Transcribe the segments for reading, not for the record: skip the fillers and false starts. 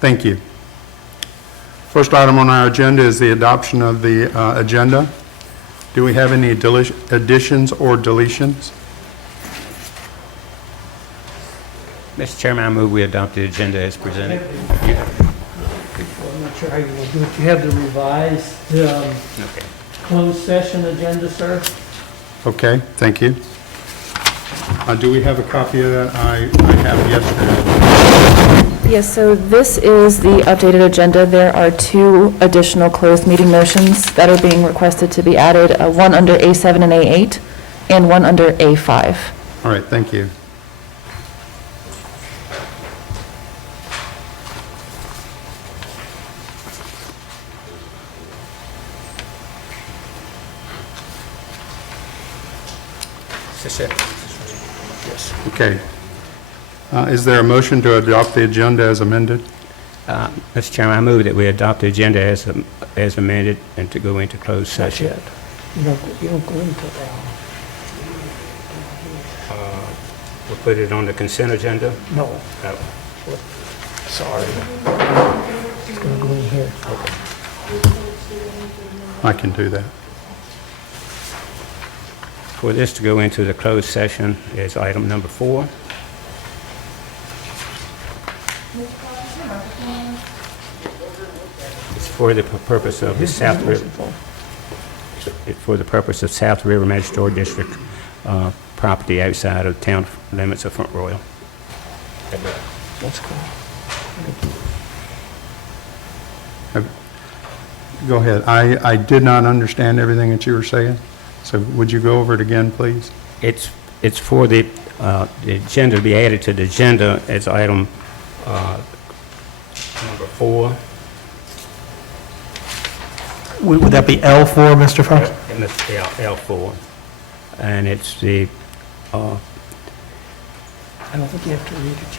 Thank you. First item on our agenda is the adoption of the agenda. Do we have any additions or deletions? Mr. Chairman, I move we adopt the agenda as presented. I'm not sure how you will do it. You have the revised Okay. closed session agenda, sir? Okay, thank you. Do we have a copy of that? I have yesterday. Yes, so this is the updated agenda. There are 2 additional closed meeting motions that are being requested to be added, one under A7 and A8, and one under A5. All right, thank you. Yes. Okay. Is there a motion to adopt the agenda as amended? Mr. Chairman, I move that we adopt the agenda as amended and to go into closed session. Not yet. You don't go into that. We'll put it on the consent agenda. No, Uh, sorry. It's going to go in here. I can do that. For this to go into the closed session is item number 4. It's for the purpose of the South River, for the purpose of South River Magistrate District property outside of town limits of Front Royal. Let's go. Go ahead. I did not understand everything that you were saying, so would you go over it again, please? It's for the agenda to be added to the agenda as item number 4. Would that be L4, Mr. Fox? And it's L4. And it's the, I don't think you have to read it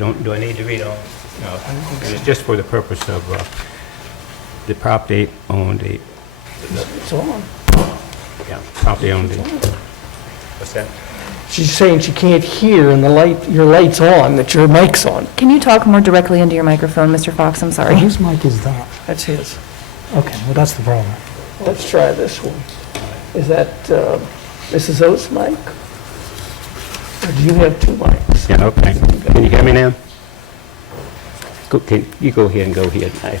yet. do I need to read all? No. It's just for the purpose of the property on the, It's on. property on the, what's that? She's saying she can't hear and your light's on, that your mic's on. Can you talk more directly into your microphone, Mr. Fox? I'm sorry. Whose mic is that? That's his. Okay, well, that's the problem. Let's try this one. Is that Mrs. O's mic? Or do you have 2 mics? Yeah, okay. Can you hear me now? You go ahead and go ahead.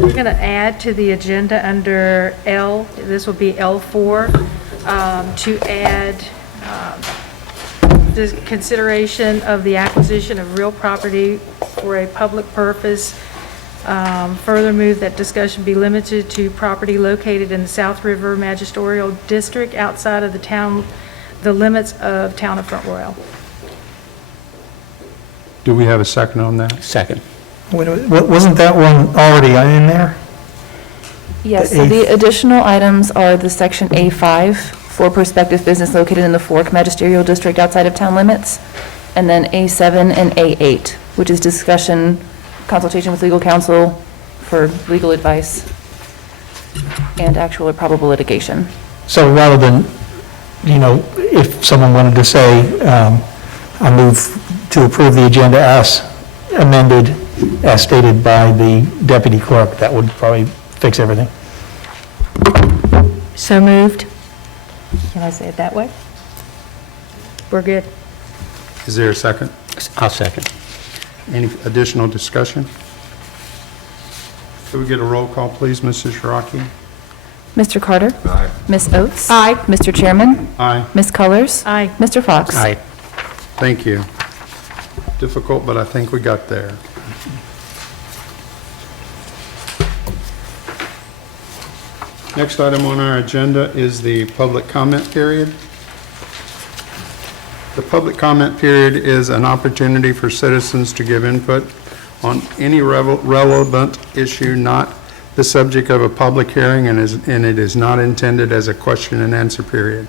We're going to add to the agenda under L, this will be L4, to add the consideration of the acquisition of real property for a public purpose. Further move that discussion be limited to property located in the South River Magisterial District outside of the limits of Town of Front Royal. Do we have a second on that? Second. Wasn't that one already in there? Yes, so the additional items are the section A5 for prospective business located in the Fork Magisterial District outside of town limits, and then A7 and A8, which is discussion, consultation with legal counsel for legal advice and actual or probable litigation. So rather than, if someone wanted to say, I move to approve the agenda as amended, as stated by the deputy clerk, that would probably fix everything. So moved. Can I say it that way? We're good. Is there a second? I'll second. Any additional discussion? Could we get a roll call, please, Mrs. Shiraki? Mr. Carter? Aye. Ms. Oates? Aye. Mr. Chairman? Aye. Ms. Cullors? Aye. Mr. Fox? Aye. Thank you. Difficult, but I think we got there. Next item on our agenda is the public comment period. The public comment period is an opportunity for citizens to give input on any relevant issue not the subject of a public hearing, and it is not intended as a question and answer period.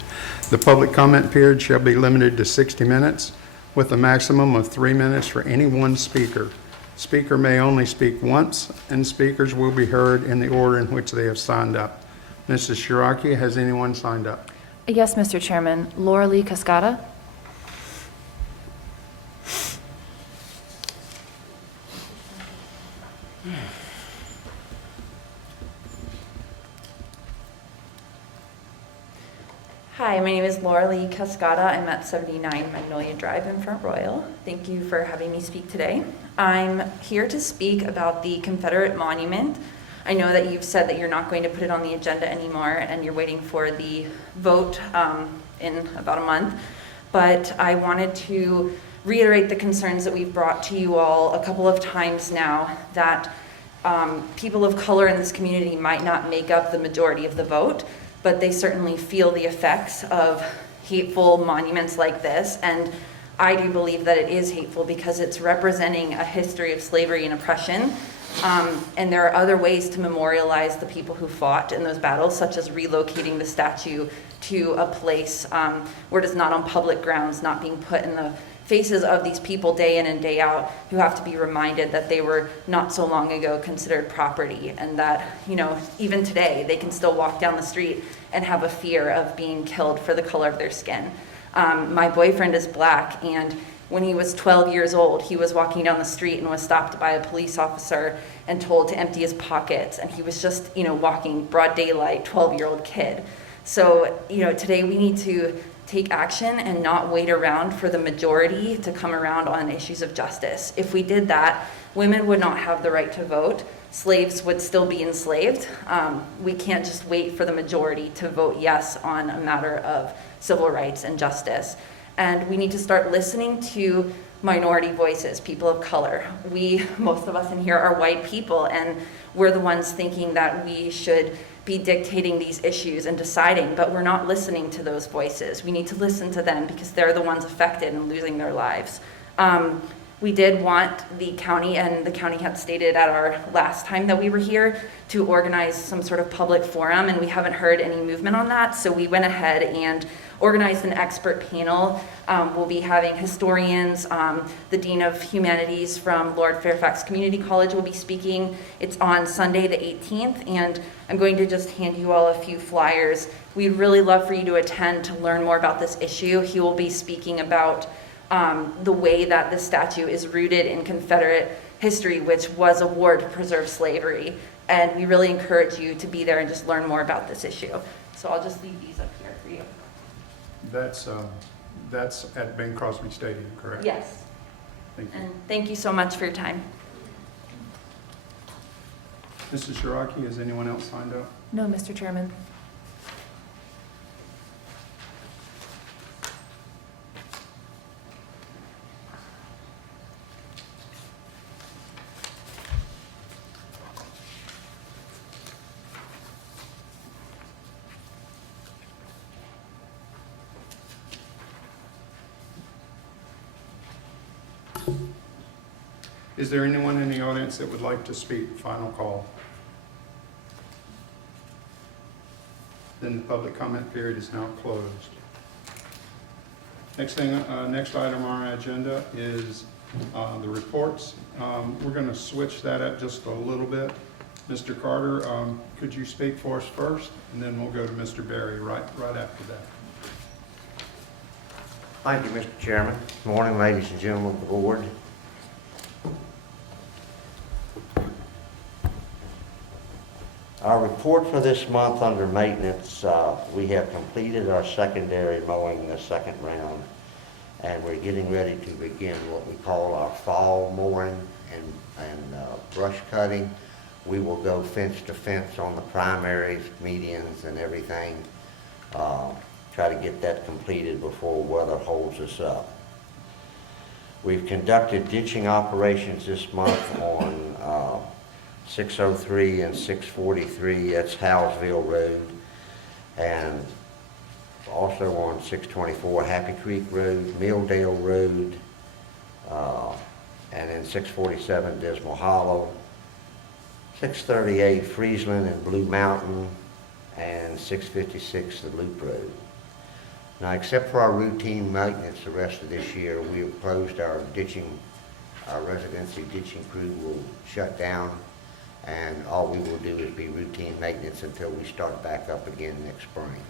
The public comment period shall be limited to 60 minutes with a maximum of 3 minutes for any one speaker. Speaker may only speak once, and speakers will be heard in the order in which they have signed up. Mrs. Shiraki, has anyone signed up? Yes, Mr. Chairman. Laura Lee Cascada? Hi, my name is Laura Lee Cascada. I'm at 79 Magnolia Drive in Front Royal. Thank you for having me speak today. I'm here to speak about the Confederate monument. I know that you've said that you're not going to put it on the agenda anymore and you're waiting for the vote in about a month, but I wanted to reiterate the concerns that we've brought to you all a couple of times now, that people of color in this community might not make up the majority of the vote, but they certainly feel the effects of hateful monuments like this. And I do believe that it is hateful because it's representing a history of slavery and oppression. And there are other ways to memorialize the people who fought in those battles, such as relocating the statue to a place where it is not on public grounds, not being put in the faces of these people day in and day out, who have to be reminded that they were not so long ago considered property, and that, you know, even today they can still walk down the street and have a fear of being killed for the color of their skin. My boyfriend is black, and when he was 12 years old, he was walking down the street and was stopped by a police officer and told to empty his pockets, and he was just, you know, walking broad daylight, 12-year-old kid. So, you know, today we need to take action and not wait around for the majority to come around on issues of justice. If we did that, women would not have the right to vote. Slaves would still be enslaved. We can't just wait for the majority to vote yes on a matter of civil rights and justice. And we need to start listening to minority voices, people of color. Most of us in here are white people, and we're the ones thinking that we should be dictating these issues and deciding, but we're not listening to those voices. We need to listen to them because they're the ones affected and losing their lives. We did want the county, and the county had stated at our last time that we were here, to organize some sort of public forum, and we haven't heard any movement on that, so we went ahead and organized an expert panel. We'll be having historians, the Dean of Humanities from Lord Fairfax Community College will be speaking. It's on Sunday the 18th, and I'm going to just hand you all a few flyers. We'd really love for you to attend to learn more about this issue. He will be speaking about the way that the statue is rooted in Confederate history, which was a war to preserve slavery. And we really encourage you to be there and just learn more about this issue. So I'll just leave these up here for you. That's at Bing Crosby Stadium, correct? Yes. Thank you. And thank you so much for your time. Mrs. Shiraki, has anyone else signed up? No, Mr. Chairman. Is there anyone in the audience that would like to speak? Final call. Then the public comment period is now closed. Next item on our agenda is the reports. We're going to switch that up just a little bit. Mr. Carter, could you speak for us first, and then we'll go to Mr. Berry right after that. Thank you, Mr. Chairman. Good morning, ladies and gentlemen of the board. Our report for this month under maintenance, we have completed our secondary mowing the second round, and we're getting ready to begin what we call our fall mowing and brush cutting. We will go fence to fence on the primaries, medians, and everything. Try to get that completed before weather holds us up. We've conducted ditching operations this month on 603 and 643, that's Howesville Road, and also on 624 Happy Creek Road, Milldale Road, and then 647 Dismal Hollow, 638 Friesland and Blue Mountain, and 656 the Loop Road. Now, except for our routine maintenance the rest of this year, we have closed our residency ditching crew will shut down, and all we will do is be routine maintenance until we start back up again next spring.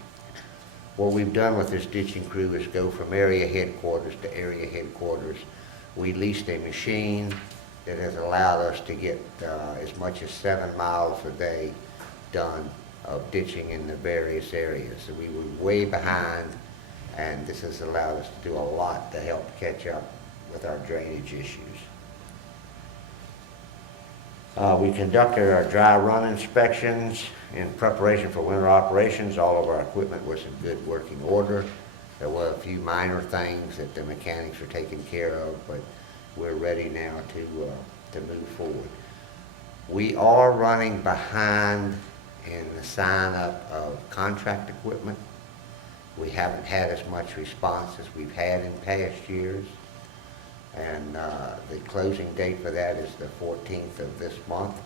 What we've done with this ditching crew is go from area headquarters to area headquarters. We leased a machine that has allowed us to get as much as 7 miles a day done of ditching in the various areas. So we were way behind, and this has allowed us to do a lot to help catch up with our drainage issues. We conducted our dry run inspections in preparation for winter operations. All of our equipment was in good working order. There were a few minor things that the mechanics are taking care of, but we're ready now to move forward. We are running behind in the sign-up of contract equipment. We haven't had as much response as we've had in past years. And the closing date for that is the 14th of this month.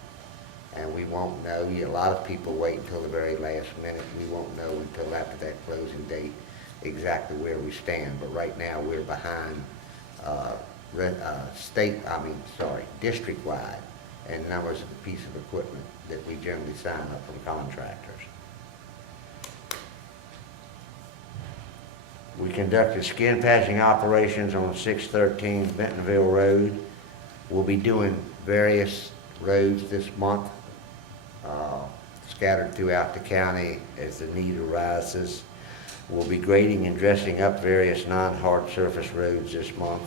And we won't know. A lot of people wait until the very last minute. We won't know until after that closing date exactly where we stand. But right now we're behind district-wide and numbers of the piece of equipment that we generally sign up from contractors. We conducted skin patching operations on 613 Bentonville Road. We'll be doing various roads this month, scattered throughout the county as the need arises. We'll be grading and dressing up various non-hard surface roads this month.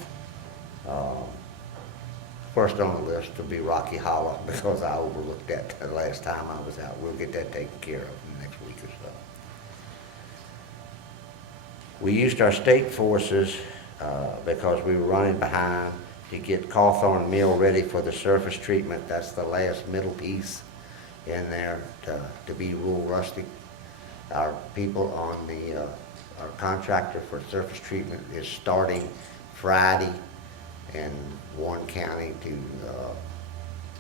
First on the list will be Rocky Hollow, because I overlooked that the last time I was out. We'll get that taken care of in the next week or so. We used our state forces because we were running behind to get Cawthorn Mill ready for the surface treatment. That's the last middle piece in there to be rural rustic. Our people on our contractor for surface treatment is starting Friday in Warren County to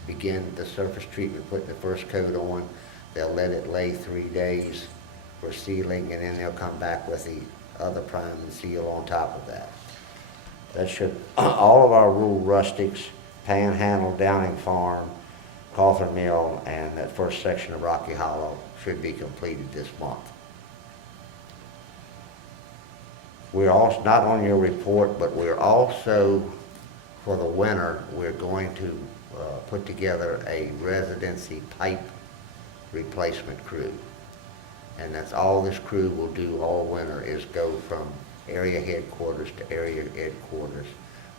begin the surface treatment, putting the first coat on. They'll let it lay 3 days for sealing, and then they'll come back with the other prime and seal on top of that. That should, all of our rural rustics, Panhandle, Downing Farm, Cawthorn Mill, and that first section of Rocky Hollow should be completed this month. We're also, not on your report, but we're also, for the winter, we're going to put together a residency pipe replacement crew. And that's all this crew will do all winter, is go from area headquarters to area headquarters,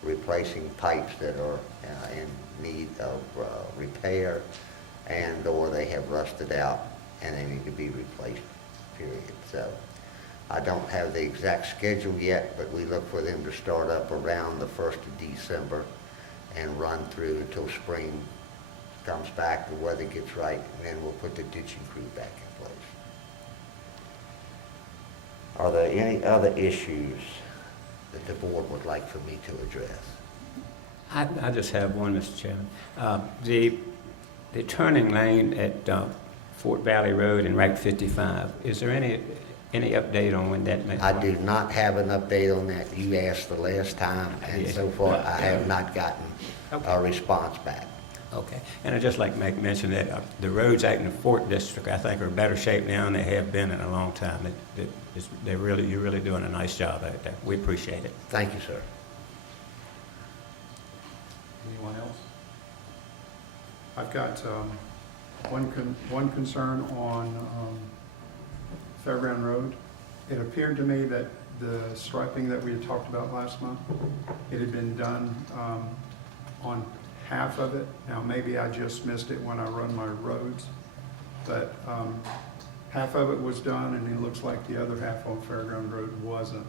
replacing pipes that are in need of repair and or they have rusted out and they need to be replaced, period. So I don't have the exact schedule yet, but we look for them to start up around the 1st of December and run through until spring comes back, the weather gets right, and then we'll put the ditching crew back in place. Are there any other issues that the board would like for me to address? I just have one, Mr. Chairman. The turning lane at Fort Valley Road and Route 55, is there any update on when that may? I do not have an update on that. You asked the last time, and Yeah. so far I have not gotten a response back. Okay, and I'd just like to make mention that the roads out in the Fort District, I think, are in better shape now than they have been in a long time. You're really doing a nice job out there. We appreciate it. Thank you, sir. Anyone else? I've got one concern on Fairground Road. It appeared to me that the striping that we had talked about last month, it had been done on half of it. Now, maybe I just missed it when I run my roads, but half of it was done, and it looks like the other half on Fairground Road wasn't.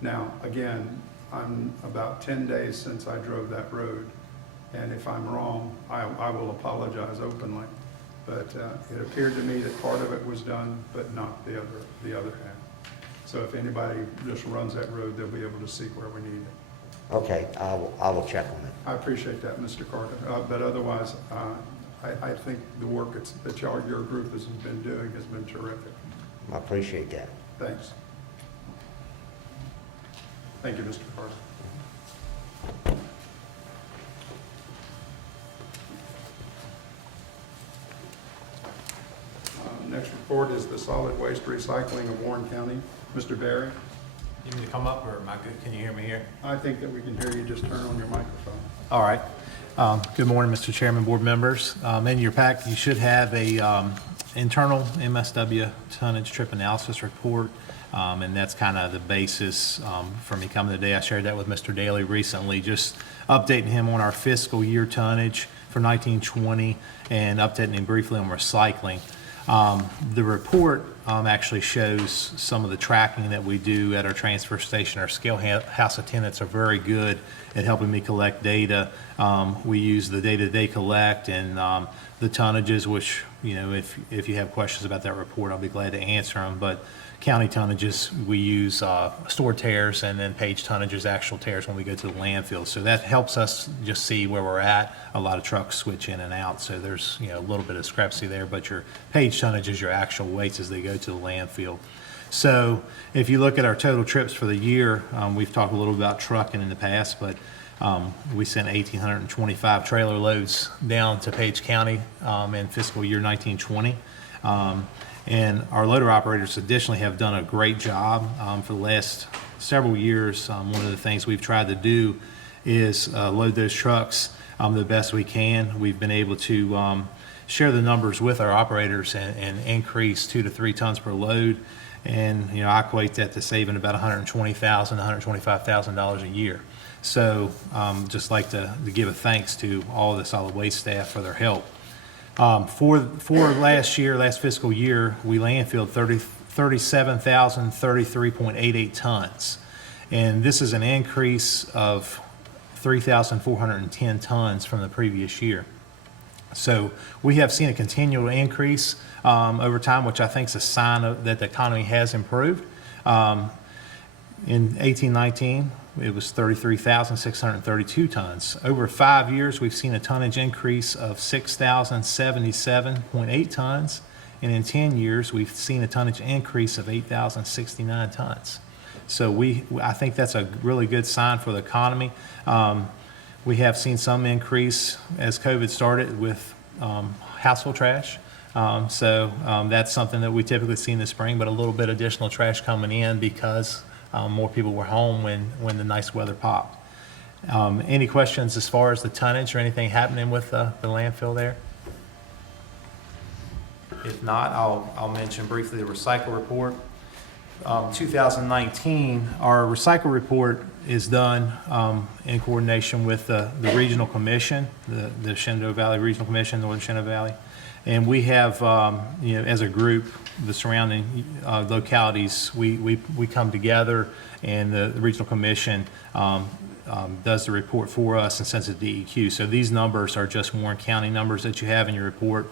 Now, again, I'm about 10 days since I drove that road, and if I'm wrong, I will apologize openly. But it appeared to me that part of it was done, but not the other half. So if anybody just runs that road, they'll be able to see where we need it. Okay, I will check on it. I appreciate that, Mr. Carter. But otherwise, I think the work that your group has been doing has been terrific. I appreciate that. Thanks. Thank you, Mr. Carter. Next report is the solid waste recycling of Warren County. Mr. Berry? You need me to come up, or am I good? Can you hear me here? I think that we can hear you, just turn on your microphone. All right. Good morning, Mr. Chairman, board members. In your pack, you should have a internal MSW tonnage trip analysis report, and that's kind of the basis for me coming today. I shared that with Mr. Daly recently, just updating him on our fiscal year tonnage for 1920 and updating him briefly on recycling. The report actually shows some of the tracking that we do at our transfer station. Our scale house attendants are very good at helping me collect data. We use the data they collect and the tonnages, which, you know, if you have questions about that report, I'll be glad to answer them. But county tonnages, we use store tears, and then page tonnages, actual tears when we go to the landfill. So that helps us just see where we're at. A lot of trucks switch in and out, so there's, you know, a little bit of discrepancy there, but your page tonnage is your actual weights as they go to the landfill. So if you look at our total trips for the year, we've talked a little about trucking in the past, but we sent 1,825 trailer loads down to Page County in fiscal year 1920. And our loader operators additionally have done a great job for the last several years. One of the things we've tried to do is load those trucks the best we can. We've been able to share the numbers with our operators and increase 2 to 3 tons per load. And, you know, I equate that to saving about $120,000, $125,000 a year. So just like to give a thanks to all the solid waste staff for their help. For last fiscal year, we landfilled 37,033.88 tons. And this is an increase of 3,410 tons from the previous year. So we have seen a continual increase over time, which I think is a sign that the economy has improved. In 1819, it was 33,632 tons. Over 5 years, we've seen a tonnage increase of 6,077.8 tons. And in 10 years, we've seen a tonnage increase of 8,069 tons. So I think that's a really good sign for the economy. We have seen some increase as COVID started with household trash. That's something that we typically see in the spring, but a little bit additional trash coming in because more people were home when the nice weather popped. Any questions as far as the tonnage or anything happening with the landfill there? If not, I'll mention briefly the recycle report. 2019, our recycle report is done in coordination with the regional commission, the Shenandoah Valley Regional Commission, Northern Shenandoah Valley. And we have, you know, as a group, the surrounding localities, we come together, and the regional commission does the report for us and sends it to DEQ. So these numbers are just Warren County numbers that you have in your report.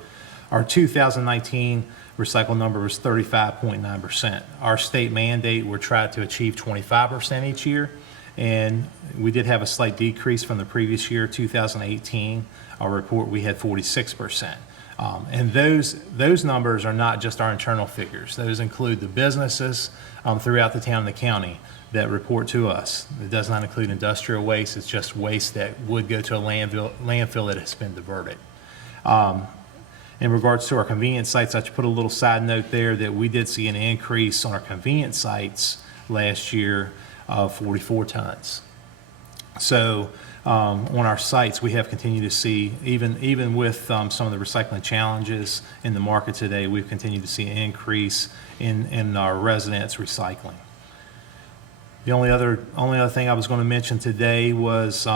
Our 2019 recycle number was 35.9%. Our state mandate, we're trying to achieve 25% each year, and we did have a slight decrease from the previous year, 2018. Our report, we had 46%. And those numbers are not just our internal figures. Those include the businesses throughout the town and the county that report to us. It does not include industrial waste. It's just waste that would go to a landfill that has been diverted. In regards to our convenience sites, I should put a little side note there that we did see an increase on our convenience sites last year of 44 tons. So on our sites, we have continued to see, even with some of the recycling challenges in the market today, we've continued to see an increase in our residents recycling. The only other thing I was going to mention today was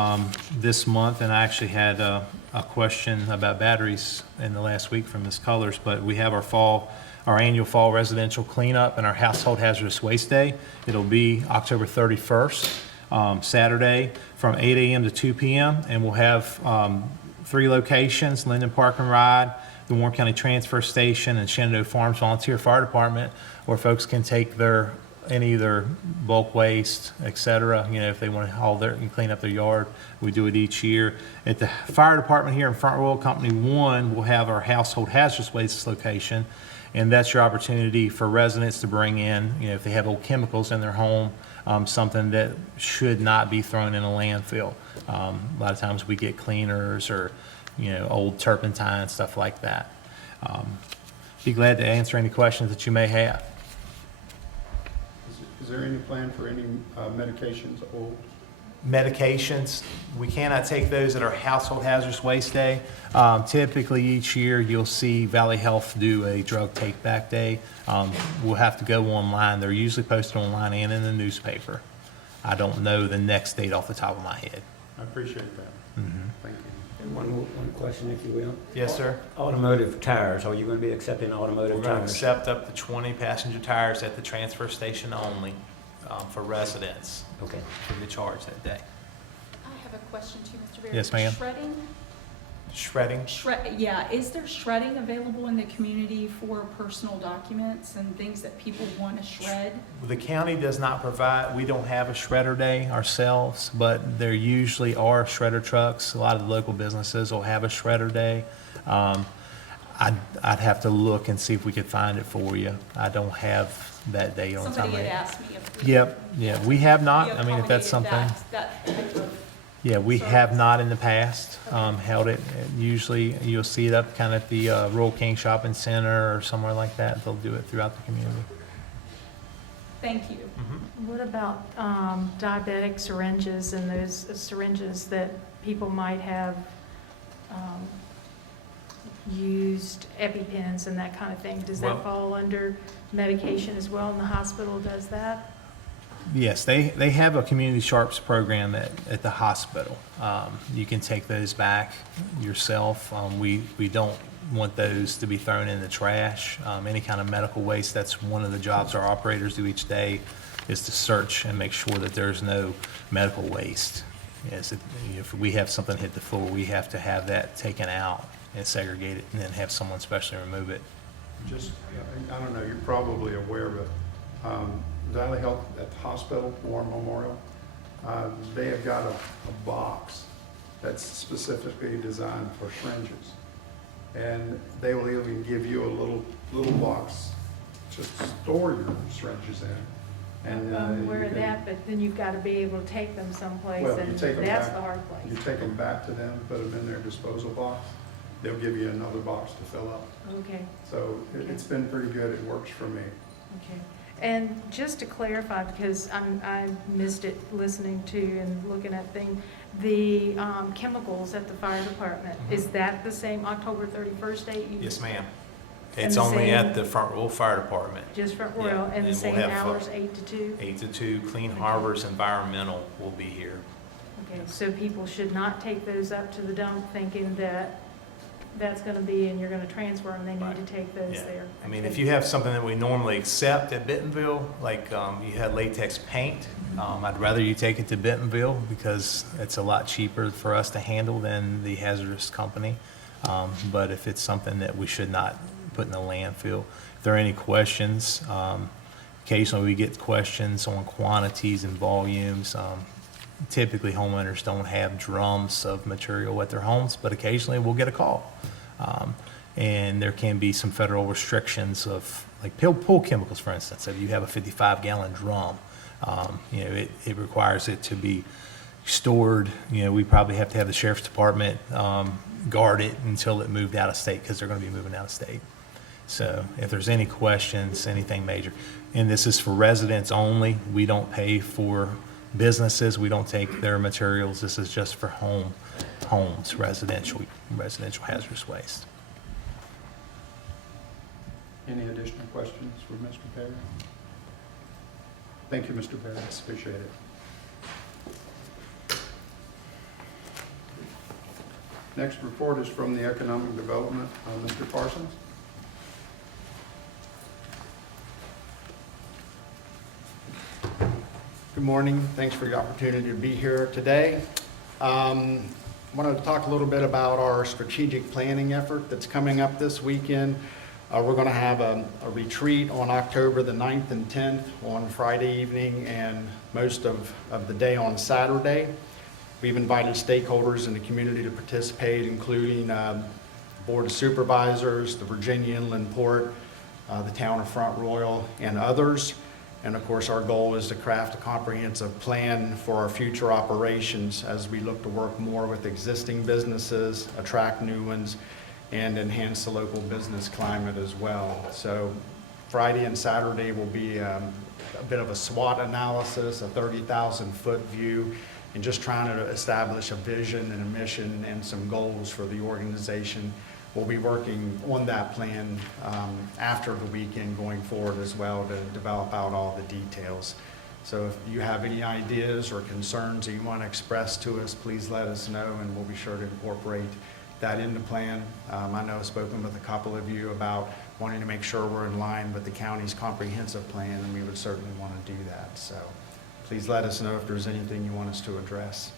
this month, and I actually had a question about batteries in the last week from Ms. Cullors, but we have our annual fall residential cleanup and our household hazardous waste day. It'll be October 31st. Saturday from 8 a.m. to 2 p.m. and we'll have 3 locations: Linden Park and Ride, the Warren County Transfer Station, and Shenandoah Farms Volunteer Fire Department, where folks can take any of their bulk waste, etc. You know, if they want to haul and clean up their yard, we do it each year. At the fire department here in Front Royal Company 1, we'll have our household hazardous waste location, and that's your opportunity for residents to bring in, you know, if they have old chemicals in their home, something that should not be thrown in a landfill. A lot of times we get cleaners or, you know, old turpentine, stuff like that. Be glad to answer any questions that you may have. Is there any plan for any medications old? Medications, we cannot take those at our household hazardous waste day. Typically, each year, you'll see Valley Health do a drug take-back day. We'll have to go online. They're usually posted online and in the newspaper. I don't know the next date off the top of my head. I appreciate that. Thank you. And one question, if you will. Yes, sir. Automotive tires, are you going to be accepting automotive We're going to tires? accept up to 20 passenger tires at the transfer station only for residents. Okay. For the charge that day. I have a question too, Mr. Barrett. Yes, ma'am. Shredding? Shredding? Yeah, is there shredding available in the community for personal documents and things that people want to shred? The county does not provide, we don't have a shredder day ourselves, but there usually are shredder trucks. A lot of the local businesses will have a shredder day. I'd have to look and see if we could find it for you. I don't have that day on Somebody time. had asked me if we Yep, yeah, we have not. we I mean, if that's accommodated something. that type of- Yeah, we have not in the past held it. Usually, you'll see it up kind of at the Royal King Shopping Center or somewhere like that. They'll do it throughout the community. Thank you. What about diabetic syringes and those syringes that people might have used EpiPens and that kind of thing? Does Well- that fall under medication as well, and the hospital does that? Yes, they have a community sharps program at the hospital. You can take those back yourself. We don't want those to be thrown in the trash. Any kind of medical waste, that's one of the jobs our operators do each day, is to search and make sure that there's no medical waste. Yes, if we have something hit the floor, we have to have that taken out and segregate it and then have someone specially remove it. Just, I don't know, you're probably aware, but Valley Health at the hospital, War Memorial, they have got a box that's specifically designed for syringes. And they will even give you a little box to store your syringes in. And I'm you aware of can- that, but then you've got to be able to take them someplace, Well, you and take them that's back- the hard You place. take them back to them, put them in their disposal box, they'll give you another box to fill up. Okay. So it's been pretty good, it works for me. Okay. And just to clarify, because I missed it listening to and looking at things, the chemicals at the fire department, is that the same October 31st date? Yes, ma'am. And It's the only same- at the Front Royal Fire Department. Just for Yeah, Royal, and and the we'll same have, hours, 8 to 2? 8 to 2, Clean Harbors Environmental will be here. Okay, so people should not take those up to the dump thinking that that's going to be, and you're going to transfer them, they need to take those Yeah. there. I mean, Okay. if you have something that we normally accept at Bentonville, like you had latex paint, I'd rather you take it to Bentonville because it's a lot cheaper for us to handle than the Hazardous company. But if it's something that we should not put in the landfill, if there are any questions, occasionally we get questions on quantities and volumes. Typically, homeowners don't have drums of material at their homes, but occasionally we'll get a call. And there can be some federal restrictions of, like pool chemicals, for instance. If you have a 55-gallon drum, it requires it to be stored. We probably have to have the sheriff's department guard it until it moved out of state, because they're going to be moving out of state. So if there's any questions, anything major, and this is for residents only, we don't pay for businesses, we don't take their materials, this is just for homes, residential hazardous waste. Any additional questions for Mr. Perry? Thank you, Mr. Perry, appreciate it. Next report is from the Economic Development, Mr. Parsons. Good morning. Thanks for the opportunity to be here today. Wanted to talk a little bit about our strategic planning effort that's coming up this weekend. We're going to have a retreat on October the 9th and 10th on Friday evening and most of the day on Saturday. We've invited stakeholders in the community to participate, including Board of Supervisors, the Virginia Inland Port, the town of Front Royal, and others. And of course, our goal is to craft a comprehensive plan for our future operations as we look to work more with existing businesses, attract new ones, and enhance the local business climate as well. So Friday and Saturday will be a bit of a SWOT analysis, a 30,000-foot view, and just trying to establish a vision and a mission and some goals for the organization. We'll be working on that plan after the weekend going forward as well to develop out all the details. So if you have any ideas or concerns that you want to express to us, please let us know, and we'll be sure to incorporate that in the plan. I know I've spoken with a couple of you about wanting to make sure we're in line with the county's comprehensive plan, and we would certainly want to do that. So please let us know if there's anything you want us to address.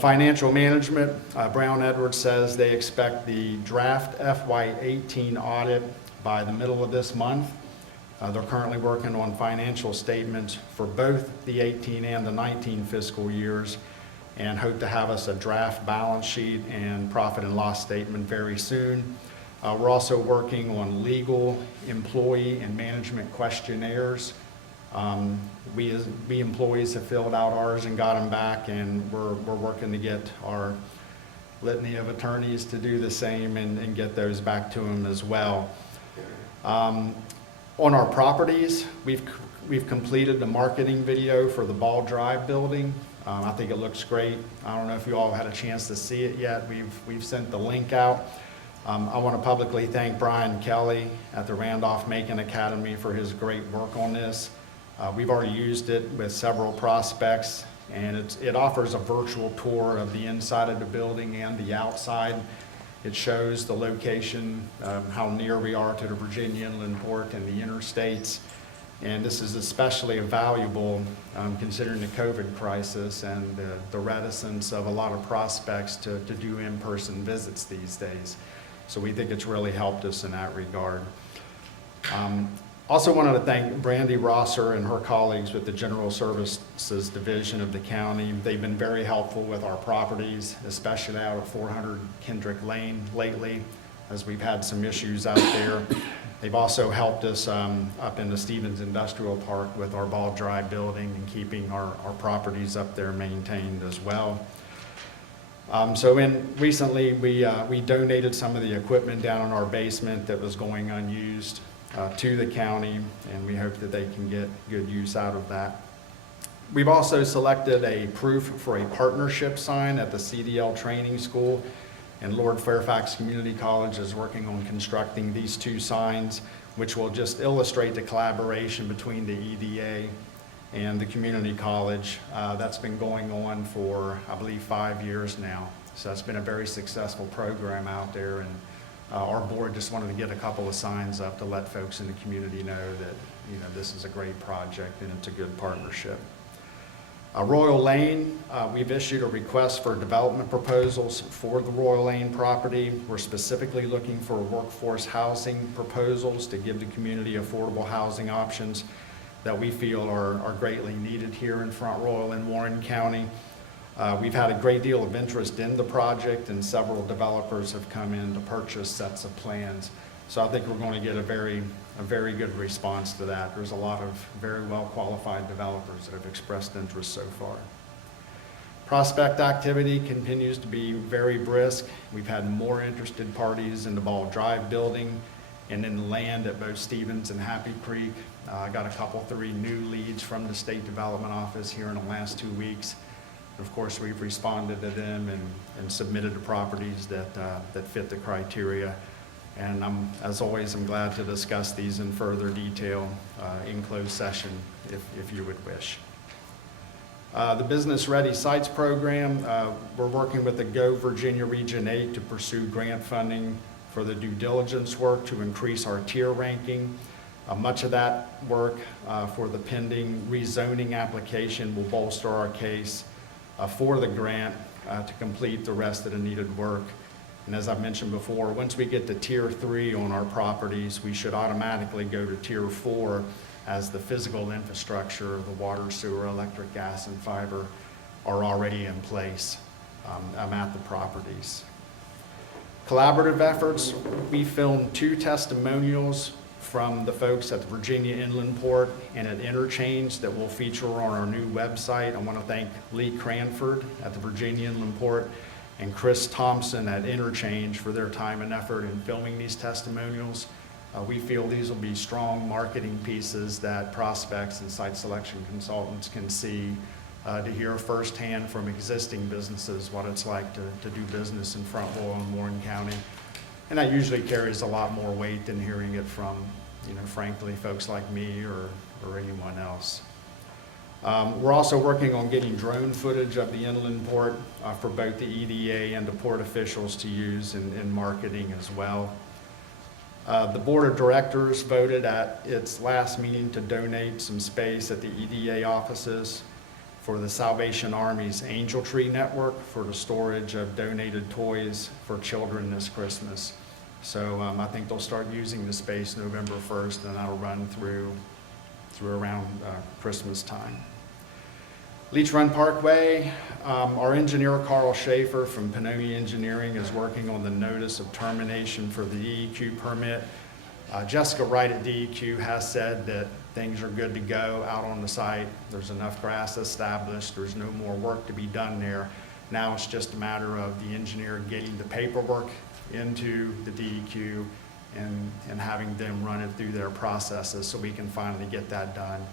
Financial management, Brown Edwards says they expect the draft FY18 audit by the middle of this month. They're currently working on financial statements for both the 18 and the 19 fiscal years, and hope to have us a draft balance sheet and profit and loss statement very soon. We're also working on legal, employee, and management questionnaires. We employees have filled out ours and got them back, and we're working to get our litany of attorneys to do the same and get those back to them as well. On our properties, we've completed the marketing video for the Ball Drive building. I think it looks great. I don't know if you all had a chance to see it yet. We've sent the link out. I want to publicly thank Brian Kelly at the Randolph-Macon Academy for his great work on this. We've already used it with several prospects, and it offers a virtual tour of the inside of the building and the outside. It shows the location, how near we are to the Virginia Inland Port and the interstates. And this is especially valuable considering the COVID crisis and the reticence of a lot of prospects to do in-person visits these days. So we think it's really helped us in that regard. Also wanted to thank Brandy Rosser and her colleagues with the General Services Division of the county. They've been very helpful with our properties, especially out at 400 Kendrick Lane lately, as we've had some issues out there. They've also helped us up in the Stevens Industrial Park with our Ball Drive building and keeping our properties up there maintained as well. Recently we donated some of the equipment down in our basement that was going unused to the county, and we hope that they can get good use out of that. We've also selected a proof for a partnership sign at the CDL training school, and Lord Fairfax Community College is working on constructing these two signs, which will just illustrate the collaboration between the EDA and the community college. That's been going on for, I believe, 5 years now. So it's been a very successful program out there, and our board just wanted to get a couple of signs up to let folks in the community know that, you know, this is a great project and it's a good partnership. Royal Lane, we've issued a request for development proposals for the Royal Lane property. We're specifically looking for workforce housing proposals to give the community affordable housing options that we feel are greatly needed here in Front Royal and Warren County. We've had a great deal of interest in the project, and several developers have come in to purchase sets of plans. So I think we're going to get a very good response to that. There's a lot of very well qualified developers that have expressed interest so far. Prospect activity continues to be very brisk. We've had more interested parties in the Ball Drive building and in the land at both Stevens and Happy Creek. I got three new leads from the State Development Office here in the last 2 weeks. Of course, we've responded to them and submitted the properties that fit the criteria. And as always, I'm glad to discuss these in further detail in closed session if you would wish. The Business Ready Sites program, we're working with the Go Virginia Region 8 to pursue grant funding for the due diligence work to increase our tier ranking. Much of that work for the pending rezoning application will bolster our case for the grant to complete the rest of the needed work. And as I've mentioned before, once we get to Tier 3 on our properties, we should automatically go to Tier 4 as the physical infrastructure, the water, sewer, electric, gas, and fiber are already in place at the properties. Collaborative efforts, we filmed 2 testimonials from the folks at the Virginia Inland Port and at Interchange that will feature on our new website. I want to thank Lee Cranford at the Virginia Inland Port and Chris Thompson at Interchange for their time and effort in filming these testimonials. We feel these will be strong marketing pieces that prospects and site selection consultants can see, to hear firsthand from existing businesses what it's like to do business in Front Royal and Warren County. And that usually carries a lot more weight than hearing it from, frankly, folks like me or anyone else. We're also working on getting drone footage of the inland port for both the EDA and the port officials to use in marketing as well. The Board of Directors voted at its last meeting to donate some space at the EDA offices for the Salvation Army's Angel Tree Network for the storage of donated toys for children this Christmas. So I think they'll start using the space November 1st, and that'll run through around Christmas time. Leech Run Parkway, our engineer Carl Schaefer from Panoni Engineering is working on the notice of termination for the DEQ permit. Jessica Wright at DEQ has said that things are good to go out on the site. There's enough grass established. There's no more work to be done there. Now it's just a matter of the engineer getting the paperwork into the DEQ and having them run it through their processes so we can finally get that done.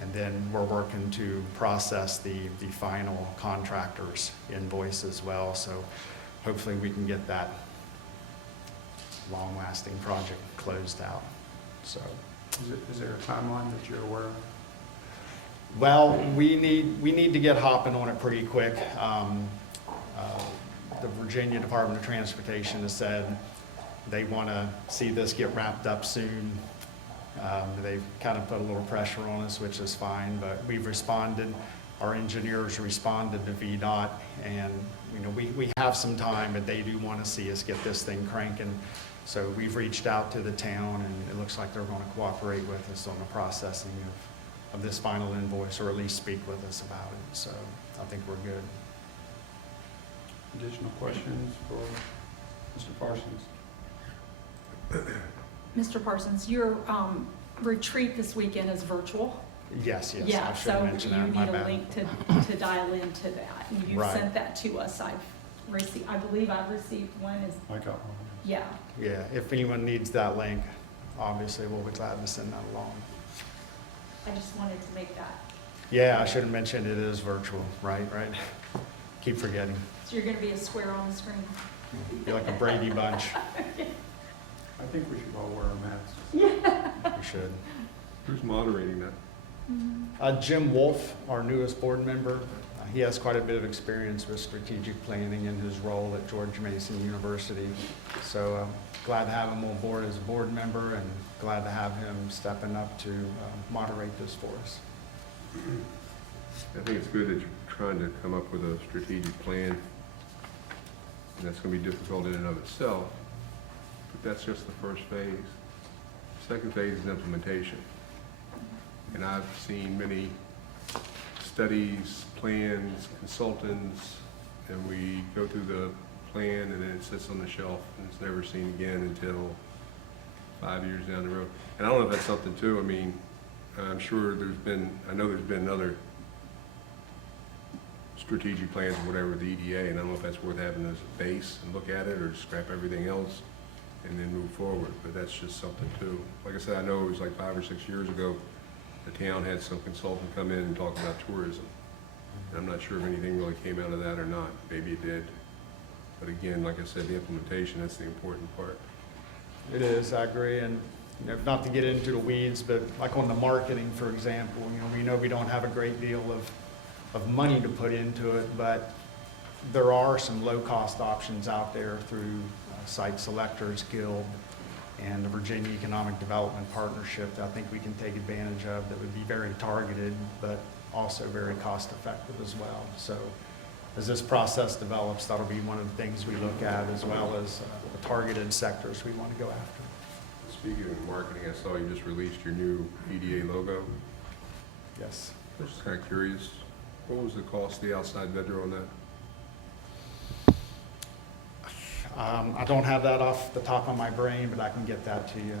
And then we're working to process the final contractor's invoice as well. So hopefully we can get that long-lasting project closed out. So, Is there a timeline that you're aware of? well, we need to get hopping on it pretty quick. The Virginia Department of Transportation has said they want to see this get wrapped up soon. They've kind of put a little pressure on us, which is fine, but we've responded. Our engineers responded to VDOT, and we have some time, but they do want to see us get this thing cranking. So we've reached out to the town, and it looks like they're going to cooperate with us on the processing of this final invoice, or at least speak with us about it. So I think we're good. Additional questions for Mr. Parsons? Mr. Parsons, your retreat this weekend is virtual? Yes, I Yeah, should have mentioned that. so My you need a bad. link to dial into that. And you Right. sent that to us. I believe I've received one. I got one. Yeah. Yeah, if anyone needs that link, obviously we'll be glad to send that along. I just wanted to make that. Yeah, I should have mentioned it is virtual, right? Keep forgetting. So you're going to be a square on the screen. Be like a Brady Bunch. I think we should all wear our masks. We should. Who's moderating that? Jim Wolf, our newest board member, he has quite a bit of experience with strategic planning in his role at George Mason University. So glad to have him on board as a board member, and glad to have him stepping up to moderate this for us. I think it's good that you're trying to come up with a strategic plan. And that's going to be difficult in and of itself, but that's just the first phase. Second phase is implementation. And I've seen many studies, plans, consultants, and we go through the plan and then it sits on the shelf and it's never seen again until 5 years down the road. And I don't know if that's something too. I mean, I'm sure I know there's been other strategic plans or whatever with the EDA, and I don't know if that's worth having as a base and look at it or scrap everything else and then move forward, but that's just something too. Like I said, I know it was like 5 or 6 years ago, the town had some consultant come in and talk about tourism. And I'm not sure if anything really came out of that or not. Maybe it did. But again, like I said, the implementation, that's the important part. It is, I agree, and not to get into the weeds, but like on the marketing, for example, we know we don't have a great deal of money to put into it, but there are some low-cost options out there through Site Selectors Guild and the Virginia Economic Development Partnership that I think we can take advantage of that would be very targeted, but also very cost-effective as well. So as this process develops, that'll be one of the things we look at, as well as the targeted sectors we want to go after. Speaking of marketing, I saw you just released your new Pda logo. Yes. I was just kind of curious, what was the cost of the outside vendor on that? I don't have that off the top of my brain, but I can get that to you.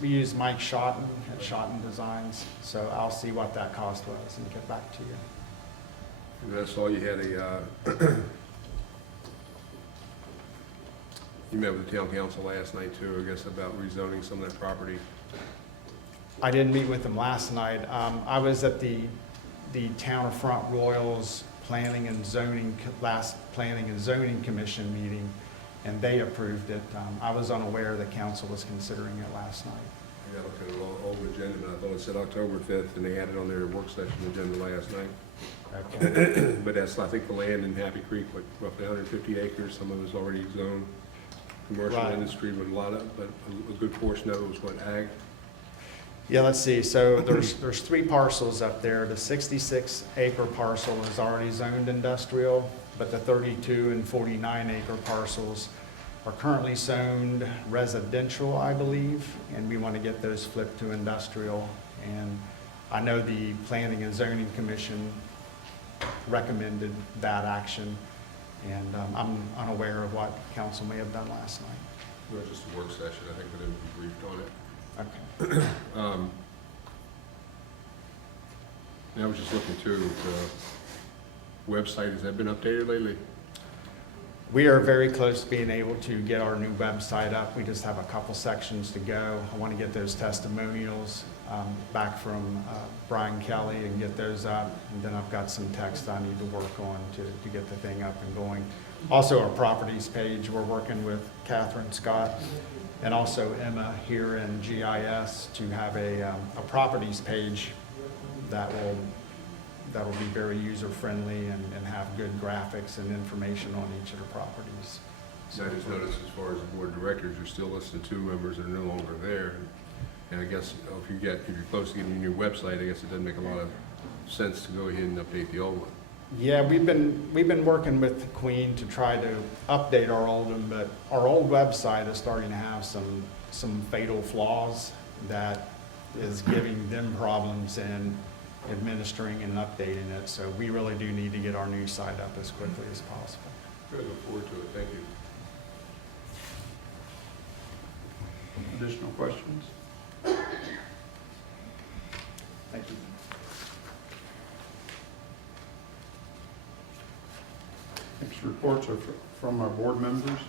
We used Mike Schotten at Schotten Designs, so I'll see what that cost was and get back to you. And I saw you had a You met with the town council last night too, I guess, about rezoning some of that property. I didn't meet with them last night. I was at the Town of Front Royal's last Planning and Zoning Commission meeting, and they approved it. I was unaware the council was considering it last night. I got looked at an old agenda, and I thought it said October 5th, and they had it on their work session agenda last night. Okay. But that's, I think, the land in Happy Creek, what, roughly 150 acres, some of it's already zoned commercial Right. industry, but a good portion of it was what, ag? Yeah, let's see. So there's 3 parcels up there. The 66 acre parcel is already zoned industrial, but the 32 and 49 acre parcels are currently zoned residential, I believe, and we want to get those flipped to industrial. And I know the Planning and Zoning Commission recommended that action, and I'm unaware of what council may have done last night. It was just a work session, I think, but they were briefed on it. Okay. And I was just looking too, the website, has that been updated lately? We are very close to being able to get our new website up. We just have a couple sections to go. I want to get those testimonials back from Brian Kelly and get those up. And then I've got some text I need to work on to get the thing up and going. Also, our properties page, we're working with Catherine Scott and also Emma here in GIS to have a properties page that will be very user-friendly and have good graphics and information on each of the properties. And I just noticed as far as the board of directors, you're still listing 2 members that are no longer there. And I guess if you're close to getting a new website, I guess it doesn't make a lot of sense to go ahead and update the old one. Yeah, we've been working with the Queen to try to update our old one, but our old website is starting to have some fatal flaws that is giving them problems in administering and updating it. So we really do need to get our new site up as quickly as possible. Good, look forward to it, thank you. Additional questions? Thank you. Next reports are from our board members.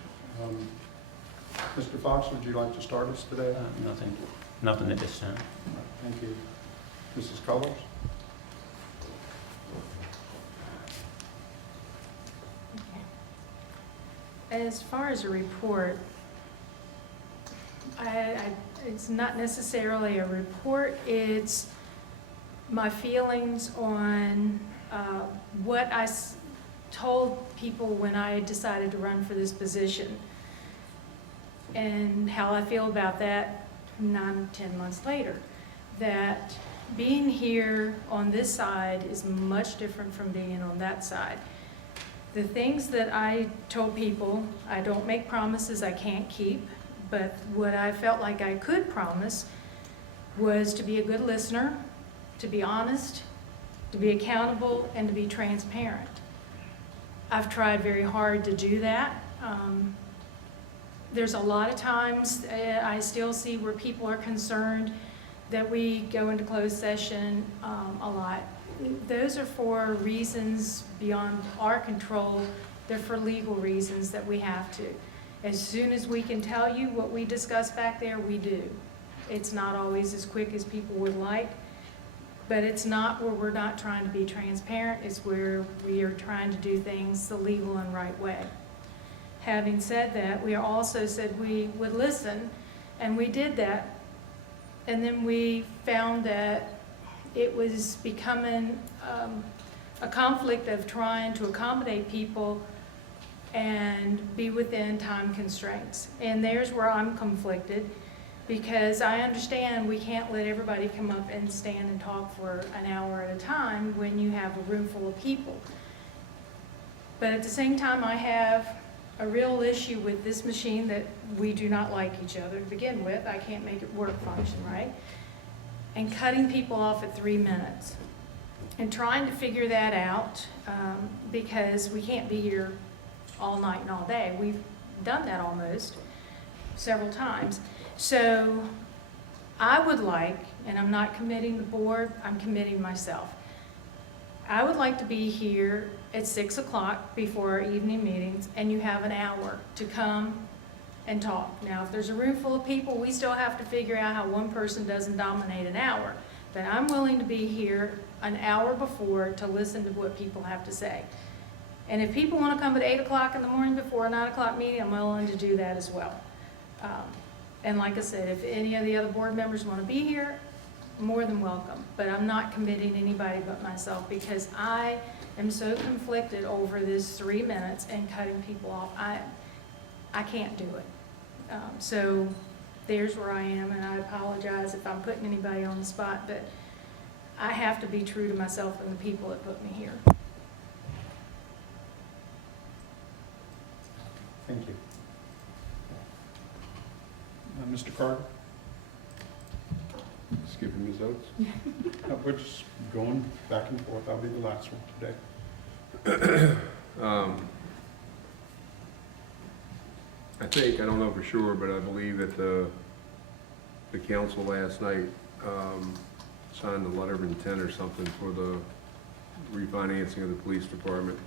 Mr. Fox, would you like to start us today? Nothing at this time. Thank you. Mrs. Cullors? As far as a report, it's not necessarily a report, it's my feelings on what I told people when I decided to run for this position, and how I feel about that 9, 10 months later. That being here on this side is much different from being on that side. The things that I told people, I don't make promises I can't keep, but what I felt like I could promise was to be a good listener, to be honest, to be accountable, and to be transparent. I've tried very hard to do that. There's a lot of times I still see where people are concerned that we go into closed session a lot. Those are for reasons beyond our control. They're for legal reasons that we have to. As soon as we can tell you what we discuss back there, we do. It's not always as quick as people would like, but it's not where we're not trying to be transparent. It's where we are trying to do things the legal and right way. Having said that, we also said we would listen, and we did that. And then we found that it was becoming a conflict of trying to accommodate people and be within time constraints. And there's where I'm conflicted, because I understand we can't let everybody come up and stand and talk for an hour at a time when you have a room full of people. But at the same time, I have a real issue with this machine that we do not like each other to begin with. I can't make it work function right. And cutting people off at 3 minutes. And trying to figure that out because we can't be here all night and all day. We've done that almost several times. So I would like, and I'm not committing the board, I'm committing myself. I would like to be here at 6 o'clock before our evening meetings, and you have an hour to come and talk. Now, if there's a room full of people, we still have to figure out how one person doesn't dominate an hour. But I'm willing to be here an hour before to listen to what people have to say. And if people want to come at 8 o'clock in the morning before a 9 o'clock meeting, I'm willing to do that as well. And like I said, if any of the other board members want to be here, more than welcome. But I'm not committing anybody but myself because I am so conflicted over this 3 minutes and cutting people off. I can't do it. So there's where I am, and I apologize if I'm putting anybody on the spot, but I have to be true to myself and the people that put me here. Thank you. Mr. Carter? Skipping Ms. Oates? We're just going back and forth. I'll be the last one today. I think, I don't know for sure, but I believe that the council last night signed a letter of intent or something for the refinancing of the police department.